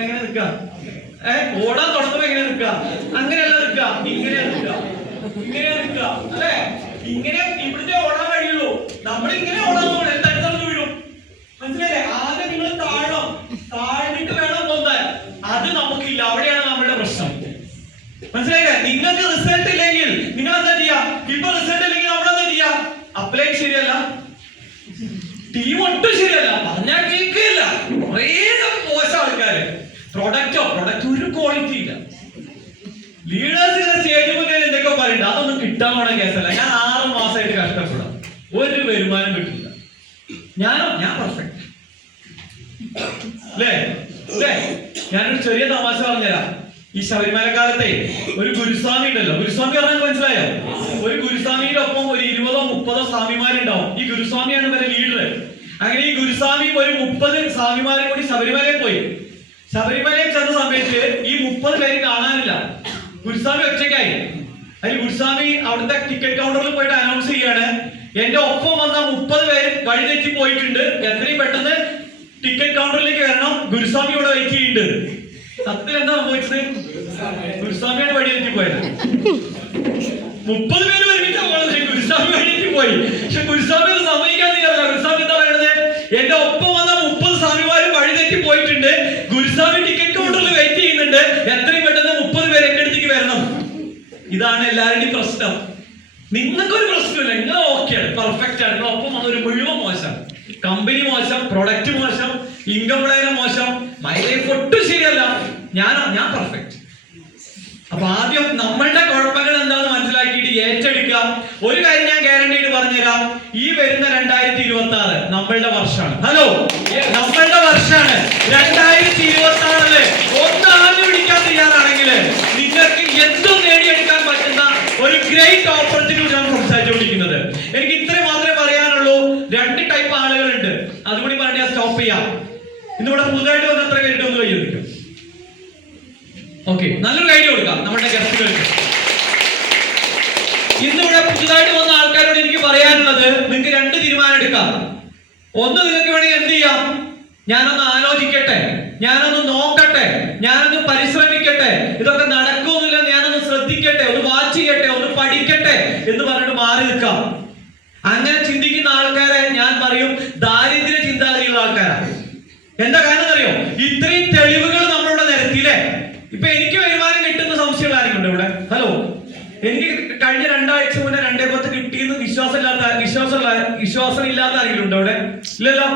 എങ്ങനെ നിൽക്കുക? ഓടാൻ തുടങ്ങുമ്പോ എങ്ങനെ നിൽക്കുക? അങ്ങനെയല്ല നിൽക്കുക, ഇങ്ങനെയാ നിൽക്കുക, ഇങ്ങനെയാ നിൽക്കുക അല്ലെ? ഇങ്ങനെ ഇവിടുത്തെ ഓടാൻ കഴിയുള്ളൂ. നമ്മൾ ഇങ്ങനെ ഓടാൻ പോകണം, എന്തായാലും വീഴും. മനസ്സിലായില്ലേ? ആദ്യം നിങ്ങൾ താഴണം, താഴ്ന്നിട്ട് വേണം പോകാൻ. അത് നമുക്കില്ല, അവിടെയാണ് നമ്മുടെ പ്രശ്നം. മനസ്സിലായില്ലേ? നിങ്ങൾക്ക് റിസൾട്ട് ഇല്ലെങ്കിൽ നിങ്ങൾ എന്താ ചെയ്യാ? ഇപ്പൊ റിസൾട്ട് ഇല്ലെങ്കിൽ നമ്മളെന്താ ചെയ്യാ? അപ്ലൈ ശരിയല്ല, ടീം ഒട്ടും ശരിയല്ല, പറഞ്ഞാൽ കേൾക്കില്ല, കുറേ മോശം ആൾക്കാര്. പ്രൊഡക്റ്റ് ഒരു ക്വാളിറ്റി ഇല്ല. ലീഡേഴ്സ് ഇങ്ങനെ സ്റ്റേജ് മുന്നിൽ എന്തൊക്കെയോ പറയുന്നുണ്ട്, അതൊന്നും കിട്ടാൻ പോണ കേസല്ല. ഞാൻ 6 മാസമായിട്ട് കഷ്ടപ്പെടാം, ഒരു വരുമാനം കിട്ടില്ല. ഞാൻ പെർഫെക്റ്റ് അല്ലേ? ഞാനൊരു ചെറിയ തമാശ പറഞ്ഞുതരാം. ഈ ശബരിമല കാലത്തെ ഒരു ഗുരുസ്വാമി ഉണ്ടല്ലോ, ഗുരുസ്വാമി പറഞ്ഞാൽ മനസ്സിലായോ? ഒരു ഗുരുസ്വാമിയുടെ ഒപ്പം ഒരു 20-30 സ്വാമിമാരുണ്ടാവും. ഈ ഗുരുസ്വാമിയാണ് ഇവരെ ലീഡർ. അങ്ങനെ ഈ ഗുരുസ്വാമി ഒരു 30 സ്വാമിമാരും കൂടി ശബരിമലയിൽ പോയി. ശബരിമലയിൽ ചെന്ന സമയത്ത് ഈ 30 പേര് കാണാനില്ല. ഗുരുസ്വാമി ഒറ്റയ്ക്കായി. അതിൽ ഗുരുസ്വാമി അവിടുത്തെ ടിക്കറ്റ് കൗണ്ടറിൽ പോയിട്ട് അനൗൺസ് ചെയ്യാണ്, എന്റെ ഒപ്പം വന്ന 30 പേര് വഴിതെറ്റി പോയിട്ടുണ്ട്, എത്രയും പെട്ടെന്ന് ടിക്കറ്റ് കൗണ്ടറിലേക്ക് വരണം, ഗുരുസ്വാമി ഇവിടെ വെയിറ്റ് ചെയ്യുന്നുണ്ട്. സത്യം എന്താ സംഭവിച്ചത്? ഗുരുസ്വാമിയാണ് വഴിതെറ്റി പോയത്. 30 പേര് ഒരുമിച്ച് ഗുരുസ്വാമി വഴിതെറ്റി പോയി. പക്ഷെ ഗുരുസ്വാമി അത് സമ്മതിക്കാൻ തീയല്ല. ഗുരുസ്വാമി എന്താ പറയുന്നത്? എന്റെ ഒപ്പം വന്ന 30 സ്വാമിമാരും വഴിതെറ്റി പോയിട്ടുണ്ട്, ഗുരുസ്വാമി ടിക്കറ്റ് കൗണ്ടറിൽ വെയിറ്റ് ചെയ്യുന്നുണ്ട്, എത്രയും പെട്ടെന്ന് 30 പേര് എന്റെ അടുത്തേക്ക് വരണം. ഇതാണ് എല്ലാവരുടെയും പ്രശ്നം. നിങ്ങൾക്കൊരു പ്രശ്നമില്ല, നിങ്ങൾ ഓക്കെയാണ്, പെർഫെക്റ്റ് ആണ്. നിങ്ങൾ ഒപ്പം വന്നൊരു മുഴുവൻ മോശം, കമ്പനി മോശം, പ്രൊഡക്റ്റ് മോശം, ഇൻകം പ്ലാൻ മോശം, മൈ ലൈഫ് ഒട്ടും ശരിയല്ല. ഞാൻ പെർഫെക്റ്റ്. അപ്പൊ ആദ്യം നമ്മളുടെ കുഴപ്പങ്ങൾ എന്താണെന്ന് മനസ്സിലാക്കിയിട്ട് ഏറ്റെടുക്കുക. ഒരു കാര്യം ഞാൻ ഗ്യാരണ്ടി ആയിട്ട് പറഞ്ഞുതരാം, ഈ വരുന്ന 2026 നമ്മളുടെ വർഷമാണ്. ഹലോ, നമ്മളുടെ വർഷമാണ് 2026. ഒന്നാണ് പിടിക്കാൻ തയ്യാറാണെങ്കിൽ നിങ്ങൾക്ക് എന്തും നേടിയെടുക്കാൻ പറ്റുന്ന ഒരു ഗ്രേറ്റ് ഓപ്പർച്യൂണിറ്റിയാണ് സംസാരിച്ചുകൊണ്ടിരിക്കുന്നത്. എനിക്ക് ഇത്ര മാത്രമേ പറയാനുള്ളൂ. 2 ടൈപ്പ് ആളുകളുണ്ട്, അതുകൂടി പറഞ്ഞ് ഞാൻ സ്റ്റോപ്പ് ചെയ്യാം. ഇന്നിവിടെ പുതുതായിട്ട് വന്ന എത്ര പേരുടെ ഒന്ന് കൈയ്യൊന്നിക്കും. ഓക്കെ, നല്ലൊരു ഐഡിയ കൊടുക്കാം നമ്മുടെ ഗസ്റ്റുകൾക്ക്. ഇന്നിവിടെ പുതുതായിട്ട് വന്ന ആൾക്കാരോട് എനിക്ക് പറയാനുള്ളത്, നിങ്ങൾക്ക് 2 തീരുമാനം എടുക്കാം. ഒന്ന്, നിങ്ങൾക്ക് വേണമെങ്കിൽ എന്ത് ചെയ്യാം, ഞാനൊന്ന് ആലോചിക്കട്ടെ, ഞാനൊന്ന് നോക്കട്ടെ, ഞാനൊന്ന് പരിശ്രമിക്കട്ടെ, ഇതൊക്കെ നടക്കുന്നില്ല, ഞാനൊന്ന് ശ്രദ്ധിക്കട്ടെ, ഒന്ന് വാച്ച് ചെയ്യട്ടെ, ഒന്ന് പഠിക്കട്ടെ എന്ന് പറഞ്ഞിട്ട് മാറി നിൽക്കാം. അങ്ങനെ ചിന്തിക്കുന്ന ആൾക്കാരെ ഞാൻ പറയും ദാരിദ്ര്യ ചിന്താഗതിയുള്ള ആൾക്കാരാണ്. എന്താ കാരണം അറിയോ? ഇത്രയും തെളിവുകൾ നമ്മളിവിടെ നിരത്തിയില്ലേ? ഇപ്പൊ എനിക്ക് വരുമാനം കിട്ടുന്ന സംശയമുള്ള ആരെങ്കിലും ഇവിടെ? ഹലോ, എനിക്ക് കഴിഞ്ഞ 2 ആഴ്ച മുന്നേ 2.10 കിട്ടിയെന്ന് വിശ്വാസം ഇല്ലാത്ത ആരെങ്കിലും ഉണ്ടോ ഇവിടെ? ഇല്ലല്ലോ.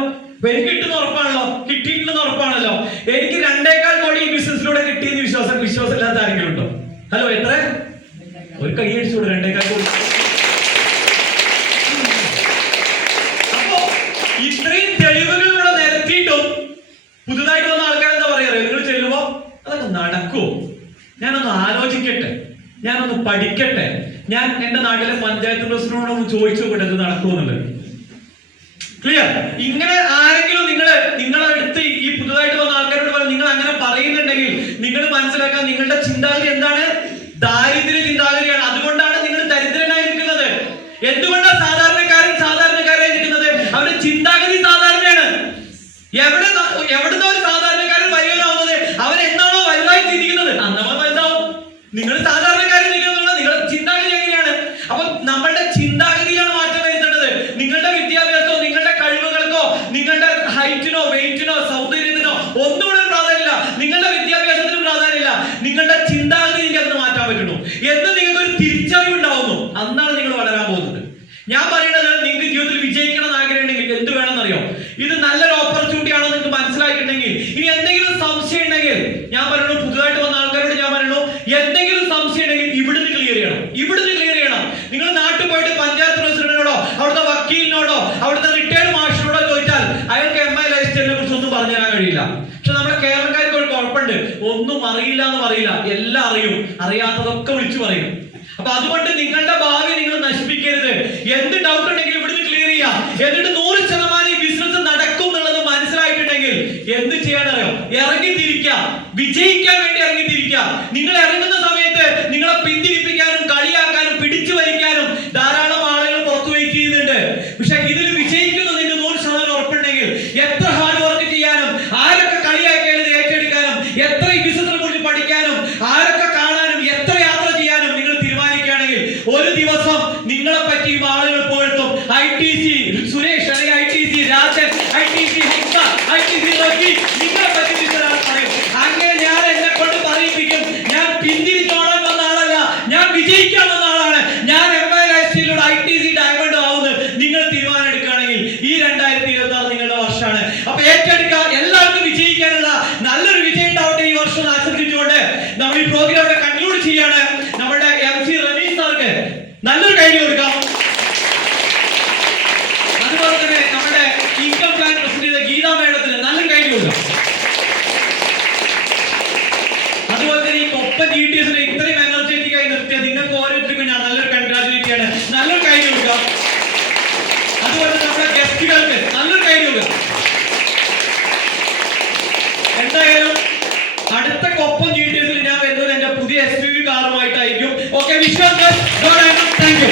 എനിക്ക് കിട്ടുന്ന ഉറപ്പാണല്ലോ, കിട്ടിയിട്ടുണ്ടെന്ന് ഉറപ്പാണല്ലോ. എനിക്ക് 2.25 കോടി ഈ ബിസിനസ്സിലൂടെ കിട്ടിയെന്ന് വിശ്വാസം ഇല്ലാത്ത ആരെങ്കിലും ഉണ്ടോ? ഹലോ, എത്ര? ഒരു കൈ അടിച്ചോളൂ, 2.25 കോടി. അപ്പോ ഇത്രയും തെളിവുകൾ ഇവിടെ നിരത്തിയിട്ടും പുതുതായിട്ട് വന്ന ആൾക്കാർ എന്താ പറയാ? നിങ്ങൾ ചെല്ലുമ്പോ അതൊക്കെ നടക്കുമോ, ഞാനൊന്ന് ആലോചിക്കട്ടെ, ഞാനൊന്ന് പഠിക്കട്ടെ, ഞാൻ എന്റെ നാട്ടിലെ പഞ്ചായത്ത് പ്രസിഡന്റിനോടൊന്ന് ചോദിച്ചു നോക്കട്ടെ ഇത് നടക്കുമെന്നുള്ളത്. ക്ലിയർ? ഇങ്ങനെ ആരെങ്കിലും നിങ്ങളെ അടുത്ത് ഈ പുതുതായിട്ട് വന്ന ആൾക്കാരോട് പറഞ്ഞു, നിങ്ങൾ അങ്ങനെ പറയുന്നുണ്ടെങ്കിൽ നിങ്ങൾ മനസ്സിലാക്കാൻ നിങ്ങളുടെ ചിന്താഗതി എന്താണ്? ദാരിദ്ര്യ ചിന്താഗതിയാണ്. അതുകൊണ്ടാണ് നിങ്ങൾ ദരിദ്രനായിരിക്കുന്നത്. എന്തുകൊണ്ടാണ് സാധാരണക്കാരായി നിൽക്കുന്നത്? അവരുടെ ചിന്താഗതി സാധാരണയാണ്. എവിടുന്ന ഒരു സാധാരണക്കാരൻ വലിയവനാവുന്നത്? അവൻ എന്നാണോ വലുതായി ചിന്തിക്കുന്നത് അന്നവൻ വലുതാവും. നിങ്ങൾ സാധാരണക്കാരൻ നിൽക്കുന്നുള്ള നിങ്ങളുടെ ചിന്താഗതി എങ്ങനെയാണ്? അപ്പൊ നമ്മളുടെ ചിന്താഗതിയിലാണ് മാറ്റം വരുത്തേണ്ടത്. നിങ്ങളുടെ വിദ്യാഭ്യാസമോ നിങ്ങളുടെ കഴിവുകൾക്കോ നിങ്ങളുടെ ഹൈറ്റിനോ വെയിറ്റിനോ സൗന്ദര്യത്തിനോ ഒന്നും പ്രാധാന്യമില്ല. നിങ്ങളുടെ വിദ്യാഭ്യാസത്തിനും പ്രാധാന്യമില്ല. നിങ്ങളുടെ ചിന്താഗതി നിങ്ങൾക്ക് അന്ന് മാറ്റാൻ പറ്റുന്നു എന്ന് നിങ്ങൾക്ക് ഒരു തിരിച്ചറിവുണ്ടാവുന്നു. അന്നാണ് നിങ്ങൾ വളരാൻ പോകുന്നത്. ഞാൻ പറയുന്നത്, നിങ്ങൾക്ക് ജീവിതത്തിൽ വിജയിക്കണം എന്ന് ആഗ്രഹമുണ്ടെങ്കിൽ എന്ത് വേണമെന്നറിയോ? ഇത് നല്ലൊരു ഓപ്പർച്യൂണിറ്റി ആണോ നിങ്ങൾക്ക് മനസ്സിലാക്കിയിട്ടുണ്ടെങ്കിൽ, ഇനി എന്തെങ്കിലും സംശയം ഉണ്ടെങ്കിൽ ഞാൻ പറയുന്നു, പുതുതായിട്ട് വന്ന ആൾക്കാരോട് ഞാൻ പറയുന്നു, എന്തെങ്കിലും സംശയം ഉണ്ടെങ്കിൽ ഇവിടുന്ന് ക്ലിയർ ചെയ്യണം. നിങ്ങൾ നാട്ടിൽ പോയിട്ട് പഞ്ചായത്ത് പ്രസിഡന്റിനോടോ അവിടുത്തെ വക്കീലിനോടോ അവിടുത്തെ റിട്ടയർഡ് മാഷിനോടോ ചോദിച്ചാൽ അയാൾക്ക് MI ലൈഫ് സ്റ്റൈലിനെ കുറിച്ച് ഒന്നും പറഞ്ഞു തരാൻ കഴിയില്ല. പക്ഷെ നമ്മുടെ കേരളക്കാർക്ക് ഒരു കുഴപ്പമുണ്ട്, ഒന്നും അറിയില്ല എന്ന് പറയില്ല, എല്ലാം അറിയും, അറിയാത്തതൊക്കെ വിളിച്ചു പറയും. അപ്പൊ അതുകൊണ്ട് നിങ്ങളുടെ ഭാവി നിങ്ങൾ നശിപ്പിക്കരുത്. എന്ത് ഡൗട്ട് ഉണ്ടെങ്കിലും ഇവിടുന്ന് ക്ലിയർ ചെയ്യാം. എന്നിട്ട് 100% ഈ ബിസിനസ് നടക്കും എന്നുള്ളത് മനസ്സിലായിട്ടുണ്ടെങ്കിൽ എന്ത് ചെയ്യാനറിയോ? ഇറങ്ങിത്തിരിക്കുക, വിജയിക്കാൻ വേണ്ടി ഇറങ്ങിത്തിരിക്കുക. നിങ്ങൾ ഇറങ്ങുന്ന സമയത്ത് നിങ്ങളെ പിന്തിരിപ്പിക്കാനും കളിയാക്കാനും പിടിച്ചു വലിക്കാനും ധാരാളം ആളുകൾ പുറത്തു വെയിറ്റ് ചെയ്യുന്നുണ്ട്. പക്ഷെ ഇതിൽ വിജയിക്കുന്ന ITC സുരേഷ് അല്ലെങ്കിൽ ITC Rajan, ITC Hamza, ITC Rafi, നിങ്ങളെ പറ്റി ടീച്ചർ പറയും. അങ്ങനെ ഞാൻ എന്നെ കൊണ്ട് പറയിപ്പിക്കും. ഞാൻ പിന്തിരിഞ്ഞോളാൻ വന്ന ആളല്ല, ഞാൻ വിജയിക്കാൻ വന്ന ആളാണ്. ഞാൻ MILISTയിലൂടെ ITC ഡയമണ്ട് ആവുന്നത് നിങ്ങൾ തീരുമാനം എടുക്കുകയാണെങ്കിൽ ഈ 2026 നിങ്ങളുടെ വർഷമാണ്. അപ്പൊ ഏറ്റെടുക്കുക, എല്ലാവർക്കും വിജയിക്കാനുള്ള നല്ലൊരു വിജയം ഉണ്ടാവട്ടെ ഈ വർഷം ആശംസിച്ചുകൊണ്ട് നമ്മൾ ഈ പ്രോഗ്രാം കൺക്ലൂഡ് ചെയ്യാണ്. നമ്മുടെ MC റമീസ് സാർക്ക് നല്ലൊരു കൈ കൊടുക്കാം. അതുപോലെ തന്നെ നമ്മുടെ ഇൻകം പ്ലാൻ പ്രസിഡന്റ് ഗീതാ മേഡത്തിന് നല്ലൊരു കൈ കൊടുക്കാം. അതുപോലെ തന്നെ ഈ കൊപ്പൻ GTSനെ ഇത്രയും എനർജറ്റിക് ആയി നിർത്തിയ നിങ്ങൾക്ക് ഓരോരുത്തർക്കും ഞാൻ നല്ലൊരു കൺഗ്രാജുലേറ്റ് ചെയ്യാണ്. നല്ലൊരു കൈ കൊടുക്കാം. അതുപോലെ തന്നെ നമ്മുടെ ഗസ്റ്റുകൾക്ക് നല്ലൊരു കൈ കൊടുക്കാം. എന്തായാലും അടുത്ത കൊപ്പം GTSൽ ഞാൻ വരുന്നത് എന്റെ പുതിയ SUV കാറുമായിട്ടായിരിക്കും. Okay, Vishwas, thank U.